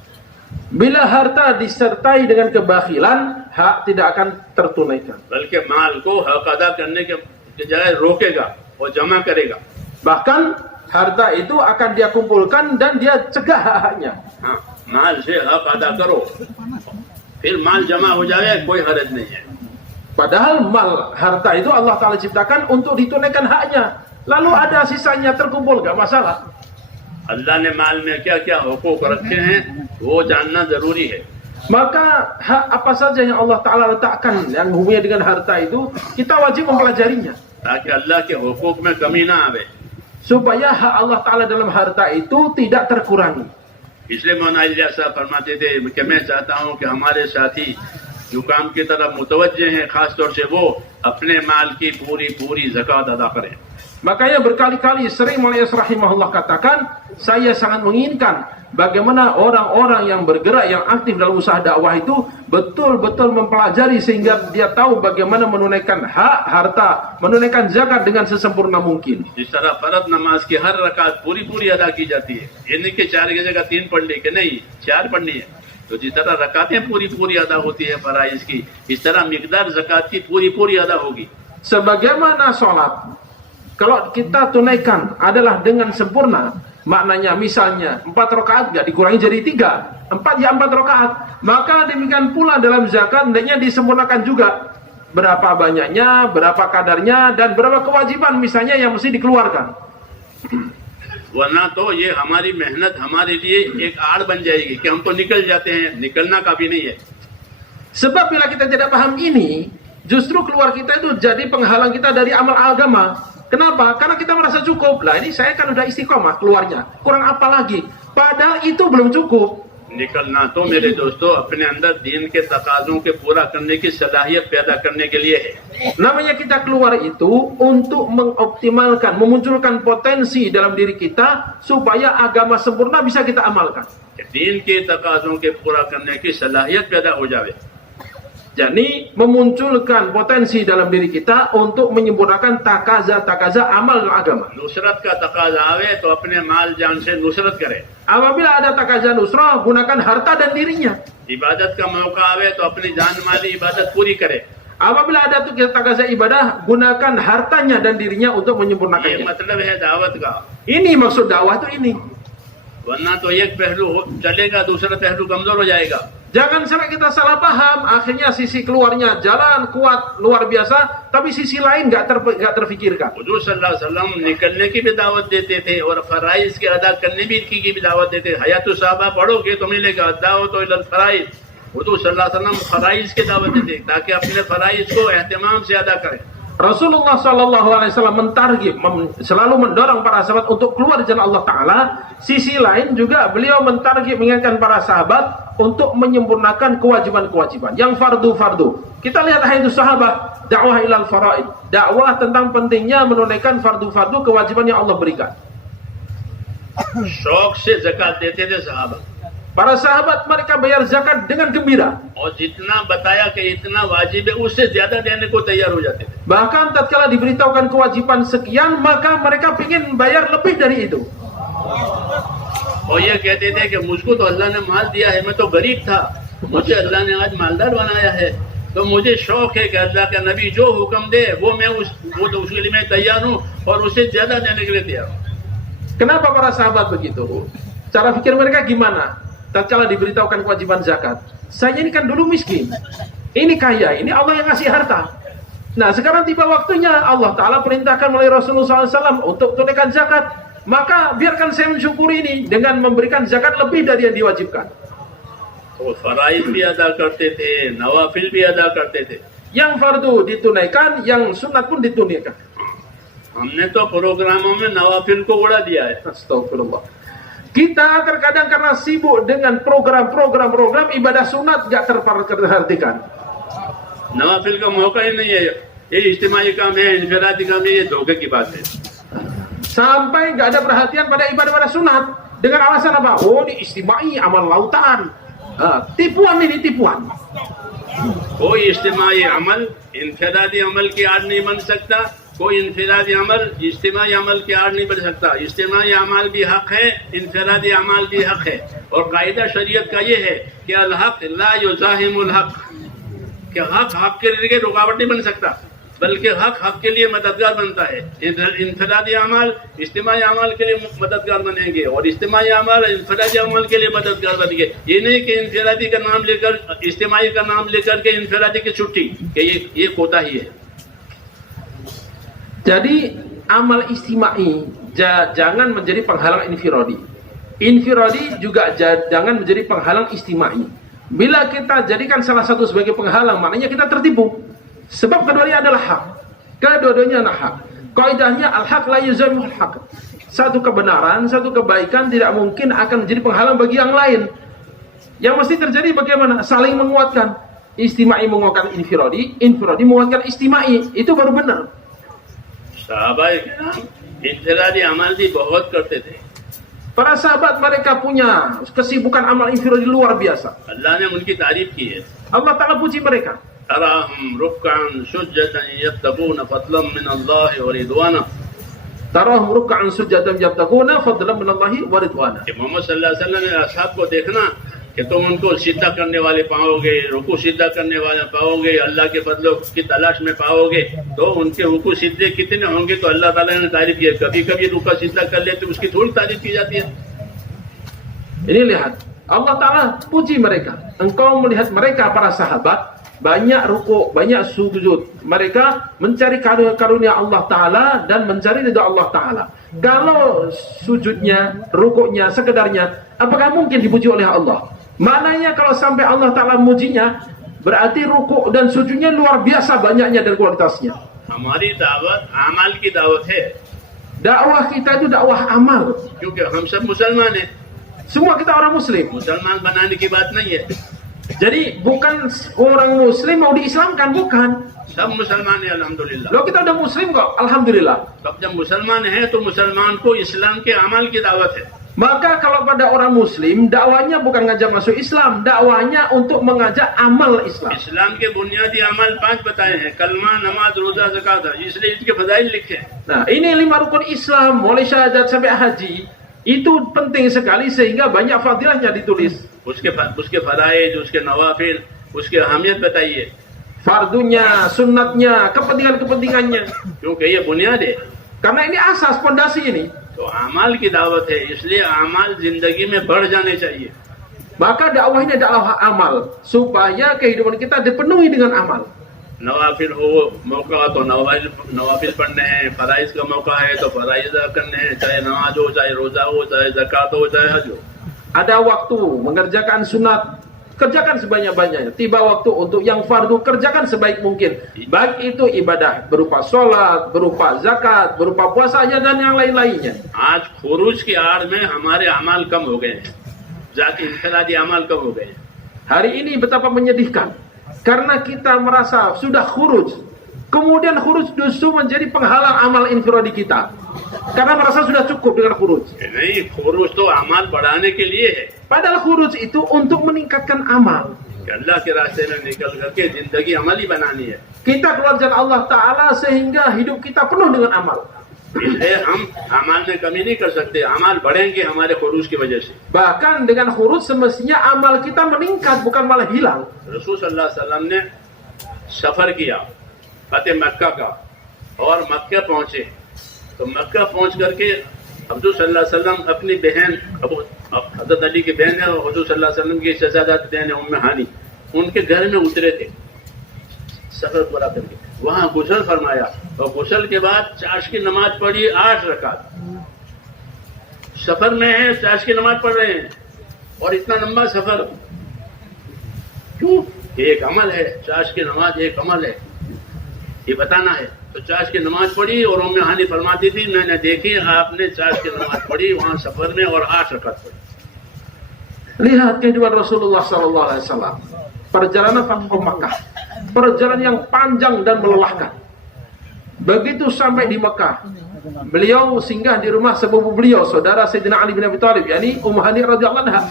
Bila harta disertai dengan kebakhilan, hak tidak akan tertunaikan. बल्कि माल को हक अदा करने के बजाय रोकेगा और जमा करेगा। Bahkan harta itu akan dia kumpulkan dan dia cegah hak-haknya. हाँ, माल से हक अदा करो, फिर माल जमा हो जाए, कोई हरज नहीं है। Padahal harta itu Allah Ta'ala ciptakan untuk ditunaikan haknya. Lalu ada sisanya terkumpul, gak masalah. अल्लाह ने माल में क्या क्या हुकूक रखे हैं वो जानना जरूरी है। Maka hak apa saja yang Allah Ta'ala letakkan yang hubungannya dengan harta itu, kita wajib mempelajarinya. ताकि अल्लाह के हुकूक में कमी ना आवे। Supaya hak Allah Ta'ala dalam harta itu tidak terkurangi. इसलिए मौलाना इलियास साहब फरमाते थे कि मैं चाहता हूँ कि हमारे साथी जो काम की तरफ मुतवज्जे हैं, खास तौर से वो अपने माल की पूरी पूरी ज़कात अदा करें। Makanya berkali-kali sering Mu'ayyaz rahimahullah katakan, saya sangat menginginkan bagaimana orang-orang yang bergerak, yang aktif dalam usaha dakwah itu betul-betul mempelajari sehingga dia tahu bagaimana menunaikan hak harta, menunaikan zakat dengan sesempurna mungkin. जिस तरह फर्ज नमाज की हर रकात पूरी पूरी अदा की जाती है, ये नहीं कि 4 की जगह 3 पढ़ ली, कि नहीं 4 पढ़नी है, तो जिस तरह रकातें पूरी पूरी अदा होती है फराइज की, इस तरह मिकदार ज़कात की पूरी पूरी अदा होगी। Sebagaimana sholat, kalau kita tunaikan adalah dengan sempurna, maknanya misalnya 4 rakaat nggak dikurangi jadi 3, 4 ya 4 rakaat, maka demikian pula dalam zakat hendaknya disempurnakan juga. Berapa banyaknya, berapa kadarnya, dan berapa kewajiban misalnya yang mesti dikeluarkan. वरना तो ये हमारी मेहनत हमारे लिए एक आड़ बन जाएगी कि हम तो निकल जाते हैं, निकलना काफी नहीं है। Sebab bila kita tidak paham ini, justru keluar kita itu jadi penghalang kita dari amal agama. Kenapa? Karena kita merasa cukup. Lah ini saya kan udah istiqomah keluarnya, kurang apa lagi? Padahal itu belum cukup. निकलना तो मेरे दोस्तों अपने अंदर दीन के तकाजों के पूरा करने की सलाहियत पैदा करने के लिए है। Namanya kita keluar itu untuk mengoptimalkan, memunculkan potensi dalam diri kita supaya agama sempurna bisa kita amalkan. दीन के तकाजों के पूरा करने की सलाहियत पैदा हो जाए। Jadi memunculkan potensi dalam diri kita untuk menyempurnakan takaza amal dalam agama. Nusrat का तकाजा आवे तो अपने माल जान से नुसरत करे। Apabila ada takaza nusrah, gunakan harta dan dirinya. इबादत का मौका आवे तो अपनी जान माली इबादत पूरी करे। Apabila ada tuh takaza ibadah, gunakan hartanya dan dirinya untuk ये menyempurnakannya. मतलब है दावत का। Ini maksud dakwah itu ini. वरना तो एक पहलू चलेगा, दूसरा पहलू कमजोर हो जाएगा। Jangan sampai kita salah paham, akhirnya sisi keluarnya jalan kuat luar biasa, tapi sisi lain nggak terfikirkan. हुजूर सल्लल्लाहु अलैहि वसल्लम निकलने की भी दावत देते थे और फराइज के अदा करने की भी दावत देते थे। हयातु सहाबा पढ़ोगे तो मिलेगा दावत तो इलल फराइज। हुजूर सल्लल्लाहु अलैहि वसल्लम फराइज की दावत देते ताकि अपने फराइज को एहतिमाम से अदा करें। Rasulullah Shallallahu Alaihi Wasallam mentargib, selalu mendorong para sahabat untuk keluar dari jalan Allah Taala. Sisi lain juga beliau mentargib, mengingatkan para sahabat untuk menyempurnakan kewajiban-kewajiban yang fardu-fardu. Kita lihat hadis sahabat, dakwah ilal faraid, dakwah tentang pentingnya menunaikan fardu-fardu kewajiban yang Allah berikan. शौक से ज़कात देते थे साहबा। Para sahabat mereka bayar zakat dengan gembira. और जितना बताया कि इतना वाजिब है उससे ज्यादा देने को तैयार हो जाते थे। Bahkan tatkala diberitahukan kewajiban sekian, maka mereka ingin bayar lebih dari itu. और ये कहते थे कि मुझको तो अल्लाह ने माल दिया है, मैं तो गरीब था, मुझे अल्लाह ने आज मालदार बनाया है, तो मुझे शौक है कि अल्लाह का नबी जो हुक्म दे वो उसके लिए मैं तैयार हूँ और उससे ज्यादा देने के लिए तैयार हूँ। Kenapa para sahabat begitu? Cara pikir mereka gimana? Tatkala diberitahukan kewajiban zakat, saya ini kan dulu miskin, ini kaya, ini Allah yang ngasih harta. Nah sekarang tiba waktunya Allah Ta'ala perintahkan melalui Rasulullah SAW untuk tunaikan zakat, maka biarkan saya mensyukuri ini dengan memberikan zakat lebih dari yang diwajibkan. तो फराइज भी अदा करते थे, नवाफिल भी अदा करते थे। Yang fardu ditunaikan, yang sunat pun ditunaikan. हमने तो प्रोग्रामों में नवाफिल को उड़ा दिया है। Astagfirullah. Kita terkadang karena sibuk dengan program ibadah sunat gak terperhatikan. नवाफिल का मौका ही नहीं है, ये इज्तिमाई काम है, इनफरादी काम है, ये धोखे की बात है। Sampai gak ada perhatian pada ibadah-ibadah sunat dengan alasan apa? Oh ini istimai amal lautan. Tipuan ini tipuan. कोई इज्तिमाई अमल इनफरादी अमल की आड़ नहीं बन सकता, कोई इनफरादी अमल इज्तिमाई अमल की आड़ नहीं बन सकता। इज्तिमाई अमल भी हक है, इनफरादी अमल भी हक है। और कायदा शरीयत का ये है कि अल हक ला युज़ाहिमुल हक, कि हक के लिए रुकावट नहीं बन सकता, बल्कि हक के लिए मददगार बनता है। इनफरादी अमल इज्तिमाई अमल के लिए मददगार बनेंगे और इज्तिमाई अमल इनफरादी अमल के लिए मददगार बनेंगे। ये नहीं कि इनफरादी का नाम लेकर, इज्तिमाई का नाम लेकर के इनफरादी की छुट्टी, कि ये कोताही है। Jadi amal istimai jangan menjadi penghalang infiradi. Infiradi juga jangan menjadi penghalang istimai. Bila kita jadikan salah satu sebagai penghalang, maknanya kita tertipu. Sebab keduanya adalah hak. Kedua-duanya adalah hak. Kaidahnya al-haq la yuzamul haq. Satu kebenaran, satu kebaikan tidak mungkin akan menjadi penghalang bagi yang lain. Yang mesti terjadi bagaimana? Saling menguatkan. Istimai menguatkan infiradi, infiradi menguatkan istimai. Itu baru benar. सहाबाए किराम इंफरादी अमल भी बहुत करते थे। Para sahabat mereka punya kesibukan amal infiradi luar biasa. अल्लाह ने उनकी तारीफ की है। Allah Ta'ala puji mereka. तराहुम रुक्कअन सुज्जदन यब्तगून फضلا من الله ورضवाना। Tarahum ruk'an sujadan yabtaguna fadlan minallahi wa ridwana. कि मोहम्मद सल्लल्लाहु अलैहि वसल्लम ने असहाब को देखना कि तुम उनको सीधा करने वाले पाओगे, रुकू सीधा करने वाले पाओगे, अल्लाह के फजलों की तलाश में पाओगे। तो उनके रुकू सीधे कितने होंगे तो अल्लाह ताला ने तारीफ किया। कभी कभी रुका सीधा कर लेते उसकी थोड़ी तारीफ की जाती है। Ini lihat, Allah Ta'ala puji mereka. Engkau melihat mereka para sahabat banyak ruku, banyak sujud. Mereka mencari karunia Allah Ta'ala dan mencari ridha Allah Ta'ala. Kalau sujudnya, rukuknya, sekedarnya, apakah mungkin dipuji oleh Allah? Maknanya kalau sampai Allah Ta'ala mujinya, berarti rukuk dan sujudnya luar biasa banyaknya dan kualitasnya. हमारी दावत अमल की दावत है, Dakwah kita itu dakwah amal. क्योंकि हम सब मुसलमान हैं। Semua kita orang muslim. मुसलमान बनाने की बात नहीं है, Jadi bukan orang muslim mau diislamkan, bukan. सब मुसलमान हैं अल्हम्दुलिल्लाह। Loh, kita udah muslim kok, alhamdulillah. तब जब मुसलमान है तो मुसलमान को इस्लाम के अमल की दावत है। Maka kalau pada orang muslim, dakwanya bukan ngajak masuk Islam, dakwanya untuk mengajak amal Islam. इस्लाम के बुनियादी अमल 5 बताए हैं, कलमा, नमाज, रोजा, ज़कात, इसलिए इसके फजाइल लिखे हैं। Nah, ini 5 rukun Islam, mulai syahadat sampai haji. Itu penting sekali sehingga banyak fadilahnya ditulis. उसके फराइज, उसके नवाफिल, उसकी अहमियत बताइए, Fardunya, sunnatnya, kepentingan-kepentingannya. क्योंकि ये बुनियाद है। Karena ini asas, pondasi ini. तो अमल की दावत है, इसलिए अमल जिंदगी में बढ़ जाने चाहिए। Maka dakwah ini dakwah amal, supaya kehidupan kita dipenuhi dengan amal. नवाफिल हो मौका तो नवाफिल पढ़ने हैं, फराइज का मौका है तो फराइज अदा करने हैं, चाहे नमाज हो, चाहे रोजा हो, चाहे ज़कात हो, चाहे हज हो। Ada waktu mengerjakan sunat, kerjakan sebanyak-banyaknya. Tiba waktu untuk yang fardu, kerjakan sebaik mungkin. Baik itu ibadah berupa sholat, berupa zakat, berupa puasanya dan yang lain-lainnya. आज खुरूज की आड़ में हमारे अमल कम हो गए हैं, जाति इंफरादी अमल कम हो गए हैं। Hari ini betapa menyedihkan. Karena kita merasa sudah khuruj. Kemudian khuruj justru menjadi penghalang amal infiradi kita. Karena merasa sudah cukup dengan khuruj. नहीं, खुरूज तो अमल बढ़ाने के लिए है Padahal khuruj itu untuk meningkatkan amal. कि अल्लाह के रास्ते में निकल करके जिंदगी अमली बनानी है। Kita keluar jalan Allah Ta'ala sehingga hidup kita penuh dengan amal. इसलिए हम अमल में कमी नहीं कर सकते, अमल बढ़ेंगे हमारे खुरूज की वजह से। Bahkan dengan khuruj semestinya amal kita meningkat, bukan malah hilang. रसूल सल्लल्लाहु अलैहि वसल्लम ने सफर किया फतेह मक्का का और मक्का पहुंचे, तो मक्का पहुंच करके हजूर सल्लल्लाहु अलैहि वसल्लम अपनी बहन हजरत अली की बहन है और हजूर सल्लल्लाहु अलैहि वसल्लम की शहजादी बहन है उम्मे हानी, उनके घर में उतरे थे सफर पूरा करके। वहां गुसल फरमाया और गुसल के बाद चाश की नमाज पढ़ी 8 रकात। सफर में है, चाश की नमाज पढ़ रहे हैं और इतना लंबा सफर क्यों? एक अमल है, चाश की नमाज एक अमल है, ये बताना है। तो चाश की नमाज पढ़ी और उम्मे हानी फरमाती थी, मैंने देखी आपने चाश की नमाज पढ़ी वहां सफर में और 8 रकात पढ़ी। Lihat kehidupan Rasulullah SAW. Perjalanan Fathu Makkah. Perjalanan yang panjang dan melelahkan. Begitu sampai di Makkah, beliau singgah di rumah sepupu beliau, saudara Sayyidina Ali bin Abi Thalib, yakni Ummu Hani radhiyallahu anha.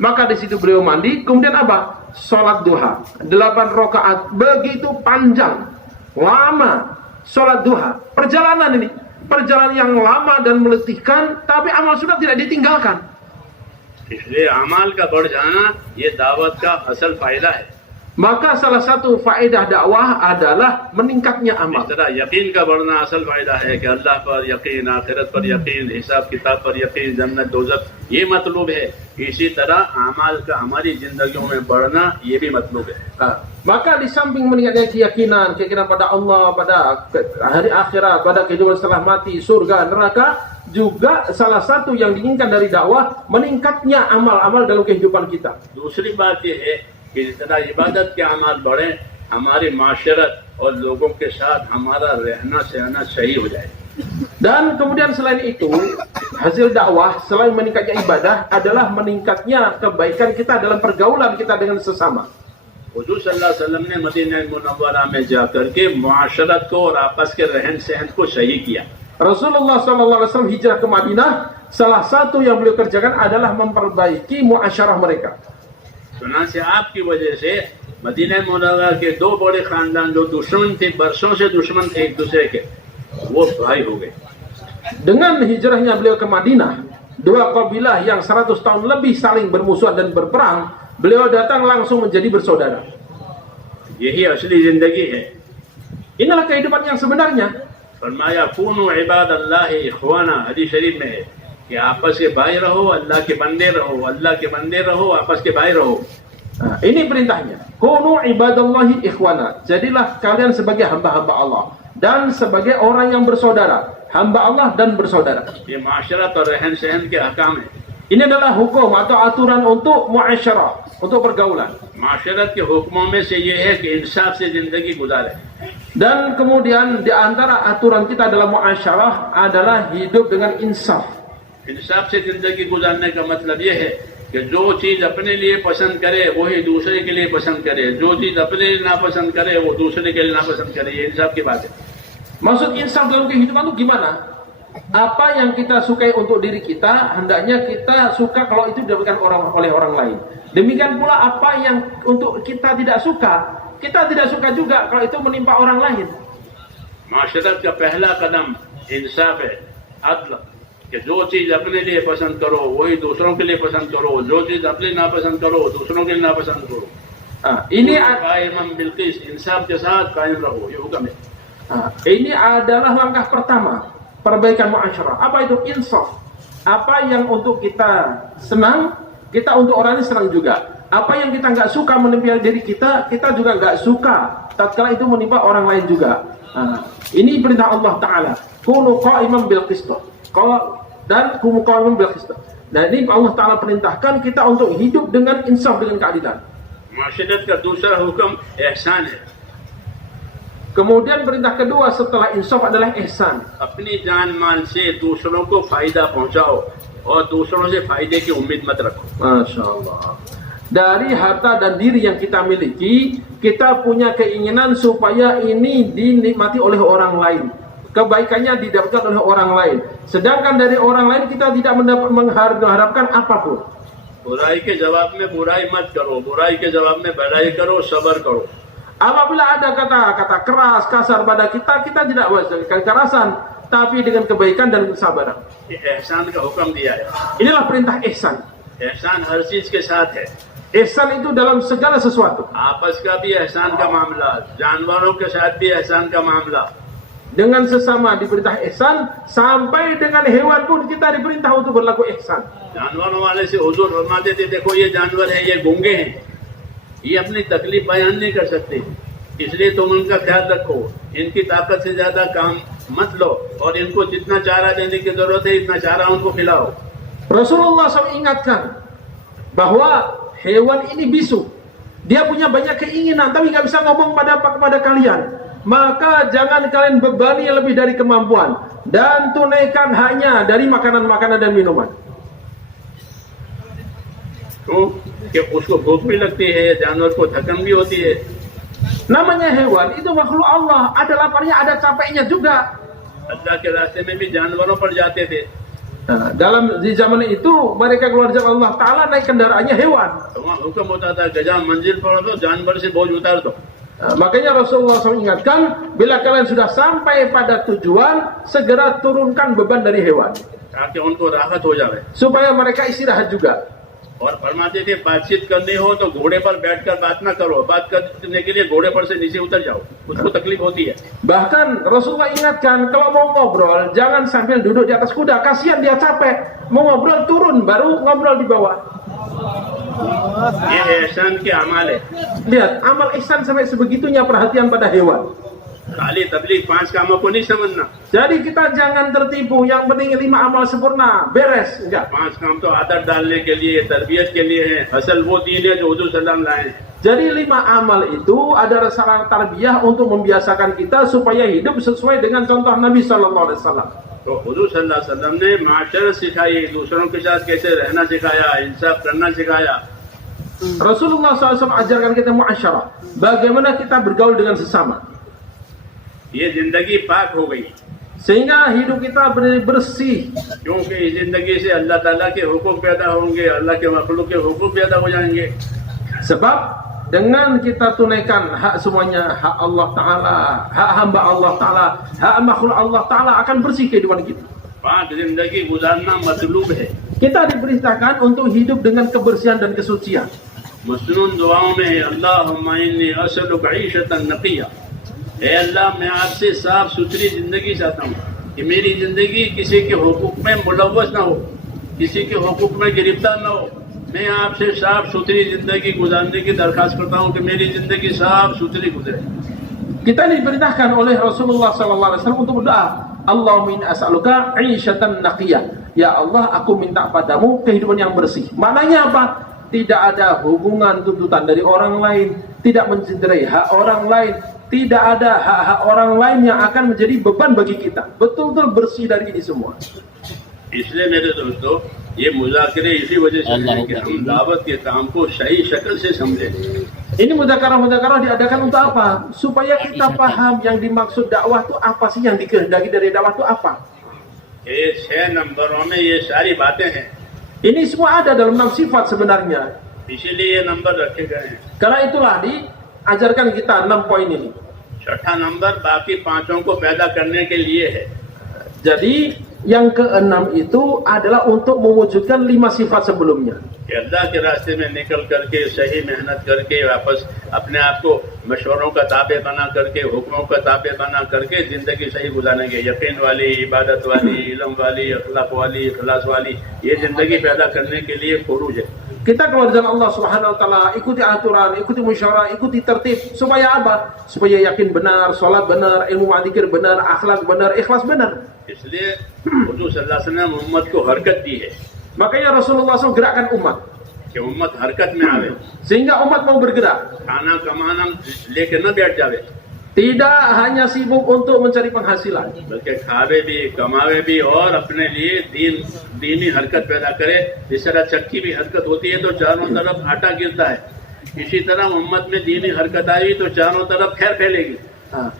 Maka di situ beliau mandi, kemudian apa? Salat duha, 8 rakaat, begitu panjang, lama salat duha. Perjalanan ini, perjalanan yang lama dan meletihkan, tapi amal sunnah tidak ditinggalkan. इसलिए अमाल का बढ़ जाना ये दावत का असल फायदा है। Maka salah satu faedah dakwah adalah meningkatnya इस amal. तरह यकीन का बढ़ना असल फायदा है कि अल्लाह पर यकीन, आखिरत पर यकीन, हिसाब किताब पर यकीन, जन्नत दोज़ख ये मतलूब है। इसी तरह अमाल का हमारी जिंदगियों में बढ़ना ये भी मतलूब है। Maka di samping meningkatnya keyakinan pada Allah, pada hari akhirat, pada kehidupan setelah mati, surga, neraka, juga salah satu yang diinginkan dari dakwah meningkatnya amal-amal dalam kehidupan kita. दूसरी बात ये है कि जितना इबादत के अमाल बढ़े, हमारी माशरत और लोगों के साथ हमारा रहना सहना सही हो जाए। Dan kemudian selain itu, hasil dakwah selain meningkatnya ibadah adalah meningkatnya kebaikan kita dalam pergaulan kita dengan sesama. हुजूर सल्लल्लाहु अलैहि वसल्लम ने मदीना मुनव्वरा में जाकर के मुआशरत को और आपस के रहन सहन को सही किया। Rasulullah SAW hijrah ke Madinah, salah satu yang beliau kerjakan adalah memperbaiki muasyarah mereka. चुनांचे आपकी वजह से मदीना मुनव्वरा के दो बड़े खानदान जो दुश्मन थे, बरसों से दुश्मन थे एक दूसरे के, वो भाई हो गए। Dengan hijrahnya beliau ke Madinah, dua kabilah yang 100 tahun lebih saling bermusuhan dan berperang, beliau datang langsung menjadi bersaudara. यही असली जिंदगी है। Inilah kehidupan yang sebenarnya. फरमाया कूनू इबादल्लाह इख्वाना, हदीस शरीफ में है कि आपस के भाई रहो, अल्लाह के बंदे रहो, अल्लाह के बंदे रहो, आपस के भाई रहो। Nah, ini perintahnya. Kunu ibadallahi ikhwana. Jadilah kalian sebagai hamba-hamba Allah dan sebagai orang yang bersaudara. Hamba Allah dan bersaudara. ये माशरत और रहन सहन के हकाम है। Ini adalah hukum atau aturan untuk muasyarah, untuk pergaulan. माशरत के हुक्मों में से ये है कि इंसाफ से जिंदगी गुजारे। Dan kemudian di antara aturan kita dalam muasyarah adalah hidup dengan insaf. इंसाफ से जिंदगी गुजारने का मतलब ये है कि जो चीज अपने लिए पसंद करे वही दूसरे के लिए पसंद करे, जो चीज अपने लिए नापसंद करे वो दूसरे के लिए नापसंद करे। ये इंसाफ की बात है। Maksud insaf dalam kehidupan itu gimana? Apa yang kita sukai untuk diri kita, hendaknya kita suka kalau itu didapatkan oleh orang lain. Demikian pula apa yang untuk kita tidak suka juga kalau itu menimpa orang lain. माशरत का पहला कदम इंसाफ है, अदल, कि जो चीज अपने लिए पसंद करो वही दूसरों के लिए पसंद करो, जो चीज अपने नापसंद करो दूसरों के लिए नापसंद करो। Ini कायम बिल्किस, इंसाफ के साथ कायम रहो, ये हुक्म है। Ini adalah langkah pertama perbaikan muasyarah. Apa itu insaf? Apa yang untuk kita senang, kita untuk orang ini senang juga. Apa yang kita nggak suka menimpa diri kita, kita juga nggak suka tatkala itu menimpa orang lain juga. Ini perintah Allah Ta'ala. Kunu qa'iman bil qist. Dan kunu qa'iman bil qist. Nah, ini Allah Ta'ala perintahkan kita untuk hidup dengan insaf, dengan keadilan. माशरत का दूसरा हुक्म एहसान है। Kemudian perintah kedua setelah insaf adalah ihsan. अपनी जान माल से दूसरों को फायदा पहुंचाओ और दूसरों से फायदे की उम्मीद मत रखो। Masya Allah. Dari harta dan diri yang kita miliki, kita punya keinginan supaya ini dinikmati oleh orang lain, kebaikannya didapatkan oleh orang lain. Sedangkan dari orang lain kita tidak mengharapkan apapun. बुराई के जवाब में बुराई मत करो, बुराई के जवाब में भलाई करो, सबर करो। Apabila ada kata-kata keras, kasar pada kita, kita tidak melakukan kekerasan, tapi dengan kebaikan dan kesabaran. ये एहसान का हुक्म दिया है। Inilah perintah ihsan. एहसान हर चीज के साथ है। Ihsan itu dalam segala sesuatu. आपस का भी एहसान का मामला, जानवरों के साथ भी एहसान का मामला। Dengan sesama diperintah ihsan, sampai dengan hewan pun kita diperintah untuk berlaku ihsan. जानवरों वाले से हुजूर फरमाते थे, देखो ये जानवर है, ये गूंगे हैं, ये अपनी तकलीफ बयान नहीं कर सकते, इसलिए तुम उनका ख्याल रखो, इनकी ताकत से ज्यादा काम मत लो और इनको जितना चारा देने की जरूरत है इतना चारा उनको खिलाओ। Rasulullah SAW ingatkan bahwa hewan ini bisu, dia punya banyak keinginan tapi nggak bisa ngomong kepada kalian, maka jangan kalian bebani lebih dari kemampuan dan tunaikan haknya dari makanan-makanan dan minuman. कि उसको भूख भी लगती है, जानवर को थकन भी होती है। Namanya hewan itu makhluk Allah, ada laparnya, ada capeknya juga. अल्लाह के रास्ते में भी जानवरों पर जाते थे। Dalam di zaman itu mereka keluar jalan Allah Ta'ala naik kendaraannya hewan. तो वहाँ हुक्म होता था गजा मंजिल पर तो जानवर से बोझ उतार दो। Makanya Rasulullah SAW ingatkan, bila kalian sudah sampai pada tujuan, segera turunkan beban dari hewan, ताकि उनको राहत हो जाए। supaya mereka istirahat juga. और फरमाते थे बातचीत करनी हो तो घोड़े पर बैठकर बात ना करो, बात करने के लिए घोड़े पर से नीचे उतर जाओ, उसको तकलीफ होती है। Bahkan Rasulullah ingatkan, kalau mau ngobrol jangan sambil duduk di atas kuda, kasihan dia capek. Mau ngobrol turun baru ngobrol di bawah. ये एहसान के अमाल है। Lihat, amal ihsan sampai sebegitunya perhatian pada hewan. खाली तबलीग 5 कामों को नहीं समझना। Jadi kita jangan tertipu, yang penting 5 amal sempurna, beres, enggak. 5 काम तो आदत डालने के लिए, तरबियत के लिए है। असल वो दीन है जो हुजूर सल्लल्लाहु अलैहि वसल्लम लाए हैं। Jadi 5 amal itu adalah sarana tarbiyah untuk membiasakan kita supaya hidup sesuai dengan contoh Nabi Sallallahu Alaihi Wasallam. तो हुजूर सल्लल्लाहु अलैहि वसल्लम ने माशरत सिखाई, दूसरों के साथ कैसे रहना सिखाया, इंसाफ करना सिखाया। Rasulullah SAW ajarkan kita muasyarah, bagaimana kita bergaul dengan sesama. ये जिंदगी पाक हो गई Sehingga hidup kita bersih. क्योंकि इस जिंदगी से अल्लाह ताला के हुक्म पैदा होंगे, अल्लाह के मखलूक के हुक्म पैदा हो जाएंगे. Sebab dengan kita tunaikan hak semuanya, hak Allah Ta'ala, hak hamba Allah Ta'ala, hak makhluk Allah Ta'ala, akan bersih kehidupan kita. पाक जिंदगी गुजारना मतलूब है. Kita diperintahkan untuk hidup dengan kebersihan dan kesucian. मसनून दुआओं में है अल्लाहुम्मा इन्नी असअलुका ईशतन नक़िया. ए अल्लाह, मैं आपसे साफ सुथरी जिंदगी चाहता हूँ कि मेरी जिंदगी किसी के हुकूक में मुलव्वस ना हो, किसी के हुकूक में गिरफ्तार ना हो. मैं आपसे साफ सुथरी जिंदगी गुजारने की दरखास्त करता हूँ कि मेरी जिंदगी साफ सुथरी गुजरे. Kita diperintahkan oleh Rasulullah SAW untuk berdoa, Allahumma inni as'aluka 'ishatan naqiyah. Ya Allah, aku minta padamu kehidupan yang bersih. Maknanya apa? Tidak ada hubungan tuntutan dari orang lain, tidak mencederai hak orang lain, tidak ada hak-hak orang lain yang akan menjadi beban bagi kita. Betul-betul bersih dari ini semua. इसलिए मेरे दोस्तों, ये मुज़ाकरे इसी वजह से हैं कि हम दावत के काम को सही शक्ल से समझें. Ini mudakarah diadakan untuk apa? Supaya kita paham yang dimaksud dakwah itu apa sih, yang dikehendaki dari dakwah itu apa. ये 6 नंबरों में ये सारी बातें हैं. Ini semua ada dalam 6 sifat sebenarnya. इसीलिए ये नंबर रखे गए हैं. Karena itulah diajarkan kita 6 poin ini. छठा नंबर बाकी पांचों को पैदा करने के लिए है. Jadi yang keenam itu adalah untuk mewujudkan 5 sifat sebelumnya. कि अल्लाह के रास्ते में निकल करके सही मेहनत करके वापस अपने आप को मशवरों का ताबे बना करके, हुक्मों का ताबे बना करके जिंदगी सही गुजारेंगे. यकीन वाली, इबादत वाली, इल्म वाली, अखलाक वाली, इखलास वाली, ये जिंदगी पैदा करने के लिए खुरूज है. Kita keluar jalan Allah Subhanahu wa taala, ikuti aturan, ikuti musyawarah, ikuti tertib. Supaya apa? Supaya yakin benar, sholat benar, ilmu dzikir benar, akhlak benar, ikhlas benar. इसलिए हुजूर सल्लल्लाहु अलैहि वसल्लम उम्मत को हरकत दी है Makanya Rasulullah SAW gerakkan umat, कि उम्मत हरकत में आवे, sehingga umat mau bergerak. खाना कमाना लेके न बैठ जावे, Tidak hanya sibuk untuk mencari penghasilan, बल्कि खावे भी, कमावे भी और अपने लिए दीनी हरकत पैदा करे. जिस तरह चक्की भी हरकत होती है तो चारों तरफ आटा गिरता है, इसी तरह उम्मत में दीनी हरकत आई तो चारों तरफ खैर फैलेगी. Nah,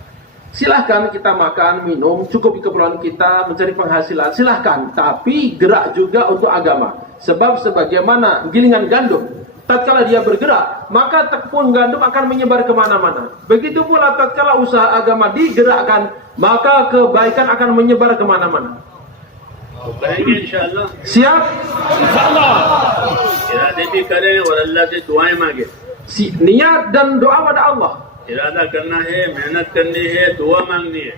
silahkan kita makan, minum, cukupi keperluan kita, mencari penghasilan, silahkan. Tapi gerak juga untuk agama. Sebab sebagaimana gilingan gandum, tatkala dia bergerak, maka tepung gandum akan menyebar kemana-mana. Begitu pula tatkala usaha agama digerakkan, maka kebaikan akan menyebar kemana-mana. तो करेंगे इंशाअल्लाह. Siap? इरादे भी करें और अल्लाह से दुआएं मांगे. Niat dan doa pada Allah. इरादा करना है, मेहनत करनी है, दुआ मांगनी है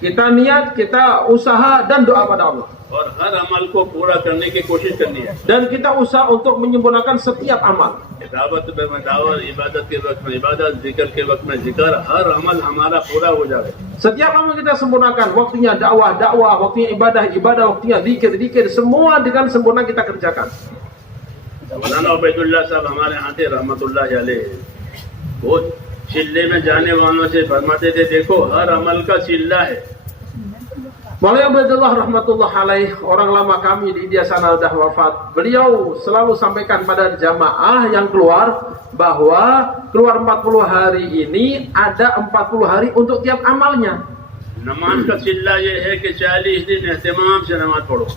Kita niat, kita usaha dan doa pada Allah. और हर अमल को पूरा करने की कोशिश करनी है. Dan kita usaha untuk menyempurnakan setiap amal. दावत में दावत, इबादत के वक्त में इबादत, जिक्र के वक्त में जिक्र, हर अमल हमारा पूरा हो जाए. Setiap amal kita sempurnakan, waktunya dakwah, waktunya ibadah, waktunya zikir, semua dengan sempurna kita kerjakan. मौलाना उबैदुल्लाह साहब हमारे यहाँ थे रहमतुल्लाह अलैह, वो चिल्ले में जाने वालों से फरमाते थे, देखो हर अमल का चिल्ला है. Maulana Ubaidullah rahmatullah alaih, orang lama kami di India sana sudah wafat. Beliau selalu sampaikan pada jamaah yang keluar bahwa keluar 40 hari ini ada 40 hari untuk tiap amalnya. नमाज का चिल्ला ये है कि 40 दिन एहतमाम से नमाज पढ़ो.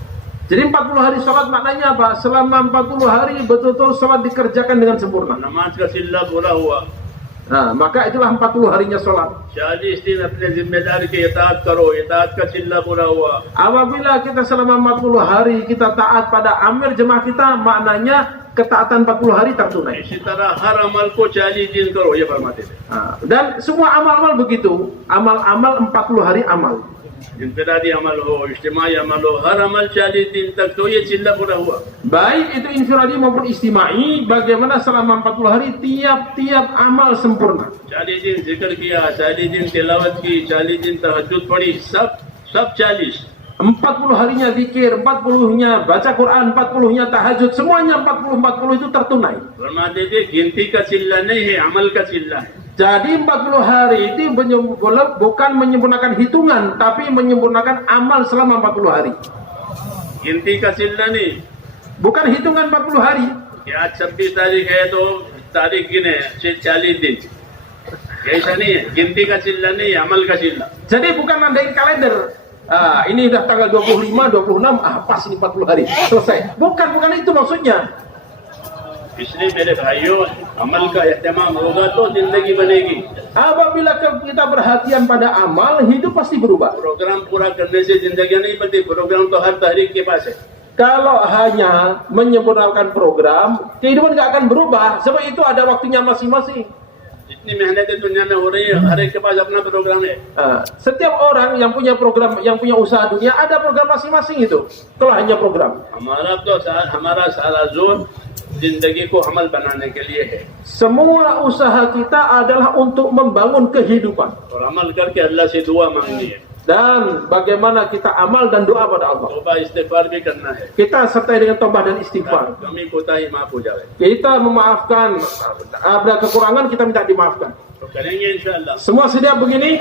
Jadi 40 hari sholat maknanya apa? Selama 40 hari betul-betul sholat dikerjakan dengan sempurna. नमाज का चिल्ला पूरा हुआ. Nah, maka itulah 40 harinya sholat. 40 दिन अपने जिम्मेदार की इताअत करो, इताअत का चिल्ला पूरा हुआ. Apabila kita selama 40 hari kita taat pada amir jemaah kita, maknanya ketaatan 40 hari tertunai. इसी तरह हर अमल को 40 दिन करो, ये फरमाते थे. Nah, dan semua amal-amal begitu, amal-amal 40 hari amal. इंफरादी अमल हो, इज्तिमाई अमल हो, हर अमल 40 दिन तक, तो ये चिल्ला पूरा हुआ. Baik itu infiradi maupun istimai, bagaimana selama 40 hari tiap-tiap amal sempurna. 40 दिन जिक्र किया, 40 दिन तिलावत की, 40 दिन तहज्जुद पढ़ी, सब 40. 40 harinya zikir, 40-nya baca Quran, 40-nya tahajud, semuanya 40 itu tertunai. फरमाते थे गिनती का चिल्ला नहीं है, अमल का चिल्ला है. Jadi 40 hari itu bukan menyempurnakan hitungan, tapi menyempurnakan amal selama 40 hari. गिनती का चिल्ला नहीं, Bukan hitungan 40 hari, कि आज 26 तारीख है तो तारीख गिने 40 दिन, ऐसा नहीं है, गिनती का चिल्ला नहीं है, अमल का चिल्ला। Jadi bukan nandain kalender. Ini udah tanggal 25, 26, pas ini 40 hari selesai. Bukan itu maksudnya. इसलिए मेरे भाइयों, अमल का एहतमाम होगा तो जिंदगी बनेगी। Apabila kita perhatian pada amal, hidup pasti berubah. Program पूरा करने से जिंदगी नहीं बनती, प्रोग्राम तो हर तहरीक के पास है। Kalau hanya menyempurnakan program, kehidupan nggak akan berubah. Sebab itu ada waktunya masing-masing. जितनी मेहनतें दुनिया में हो रही है, हर एक के पास अपना प्रोग्राम है। Setiap orang yang punya program, yang punya usaha dunia, ada program masing-masing itu. Kalau hanya program. हमारा सारा जोर जिंदगी को अमल बनाने के लिए है। Semua usaha kita adalah untuk membangun kehidupan. और अमल करके अल्लाह से दुआ मांगनी है। Dan bagaimana kita amal dan doa pada Allah. तौबा इस्तिगफार भी करना है। Kita sertai dengan taubat dan istighfar. कमी कोताही माफ हो जाए। Kita memaafkan, ada kekurangan kita minta dimaafkan. तो करेंगे इंशाअल्लाह। Semua siap begini?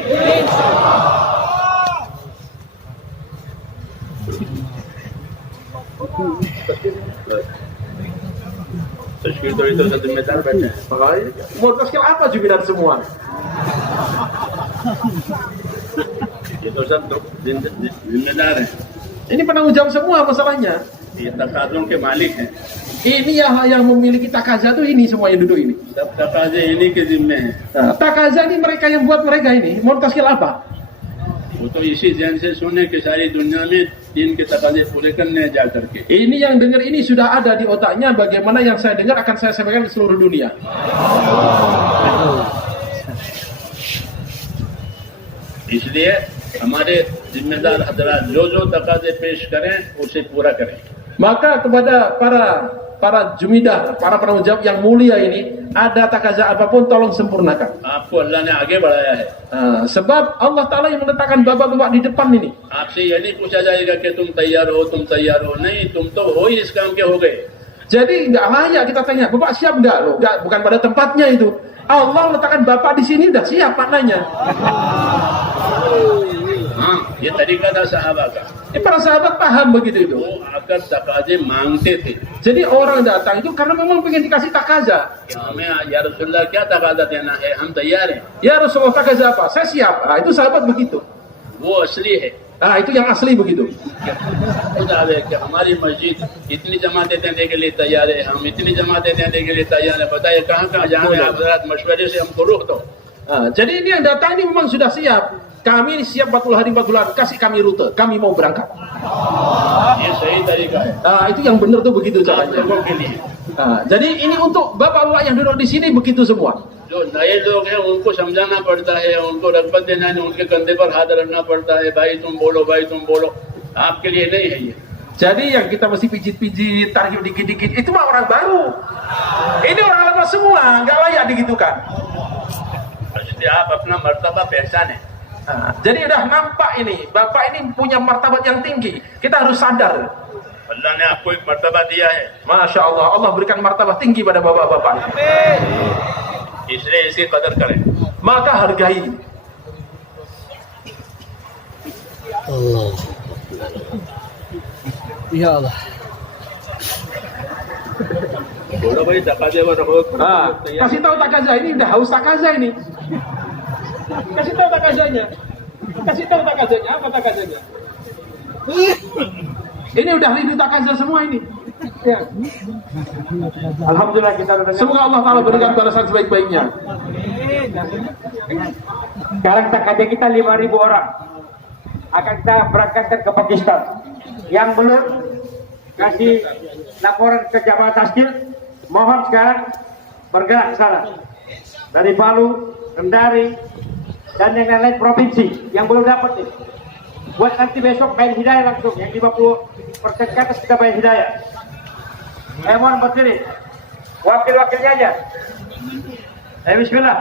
तशकील तो इधर से जिम्मेदार बैठे हैं। Mau tashkil apa jubilan semua? ये तो सब जिम्मेदार हैं। Ini penanggung jawab semua masalahnya. ये तकाज़ों के मालिक हैं। Ini yang memiliki takaza tuh ini semua yang duduk ini. सब तकाज़े इन्हीं के जिम्मे हैं। Takaza ini mereka yang buat mereka ini. Mau tashkil apa? वो तो इसी जहन से सुने कि सारी दुनिया में दीन के तकाज़े पूरे करने हैं जा करके। Ini yang dengar ini sudah ada di otaknya. Bagaimana yang saya dengar akan saya sampaikan ke seluruh dunia. इसलिए हमारे जिम्मेदार हजरात जो तकाज़े पेश करें उसे पूरा करें। Maka kepada para jumidah, para penanggung jawab yang mulia ini, ada takaza apapun tolong sempurnakan. आपको अल्लाह ने आगे बढ़ाया है। Sebab Allah Ta'ala yang meletakkan bapak-bapak di depan ini. आपसे ये नहीं पूछा जाएगा कि तुम तैयार हो, नहीं, तुम तो हो ही इस काम के हो गए। Jadi nggak layak kita tanya, Bapak siap nggak? Loh, nggak, bukan pada tempatnya itu. Allah letakkan Bapak di sini udah siap maknanya. हाँ, ये तरीका था सहाबा का। Ini para sahabat paham begitu itu. वो आकर तकाज़े मांगते थे Jadi orang datang itu karena memang pengen dikasih takaza. कि हमें या रसूलुल्लाह क्या तकाज़ा देना है, हम तैयार हैं। Ya Rasulullah takaza apa? Saya siap. Itu sahabat begitu. वो असली है। Itu yang asli begitu. खुद आवे कि हमारी मस्जिद इतनी जमातें देने के लिए तैयार है, हम इतनी जमातें देने के लिए तैयार है। बताइए कहाँ जाना है, आप जरा मशवरे से हमको रोक दो। Jadi ini yang datang ini memang sudah siap. Kami siap 40 hari 4 bulan, kasih kami rute, kami mau berangkat. ये सही तरीका है। Itu yang benar tuh begitu आप caranya. लोगों के लिए Jadi ini untuk bapak-bapak yang duduk di sini begitu semua. जो नए लोग हैं उनको समझाना पड़ता है, उनको रगबत देना है, उनके कंधे पर हाथ रखना पड़ता है, भाई तुम बोलो। आपके लिए नहीं है ये। Jadi yang kita mesti pijit-pijit, tarik dikit-dikit, itu mah orang baru. Ini orang lama semua, nggak layak digitukan. इसलिए आप अपना मर्तबा पहचाने। Jadi udah nampak ini, Bapak ini punya martabat yang tinggi. Kita harus sadar. अल्लाह ने आपको एक मर्तबा दिया है, Masya Allah, Allah berikan martabat tinggi pada bapak-bapak. इसलिए इसकी कदर करें। Maka hargai. Allah. Ya Allah. बोलो भाई तकाज़े पर रखो। Kasih tahu takaza ini udah haus takaza ini. Kasih tahu takazanya. Apa takazanya? Ini udah rindu takaza semua ini. Ya. Alhamdulillah kita semoga Allah Ta'ala berikan balasan sebaik-baiknya. Sekarang takaza kita 5.000 orang akan kita berangkatkan ke Pakistan. Yang belum kasih laporan ke jamaah tasjil, mohon sekarang bergerak ke sana. Dari Palu, Kendari, dan yang lain provinsi yang belum dapat nih. Buat nanti besok main hidayah langsung, yang 50% ke atas kita main hidayah. Mohon berdiri, wakil-wakilnya aja. Bismillah.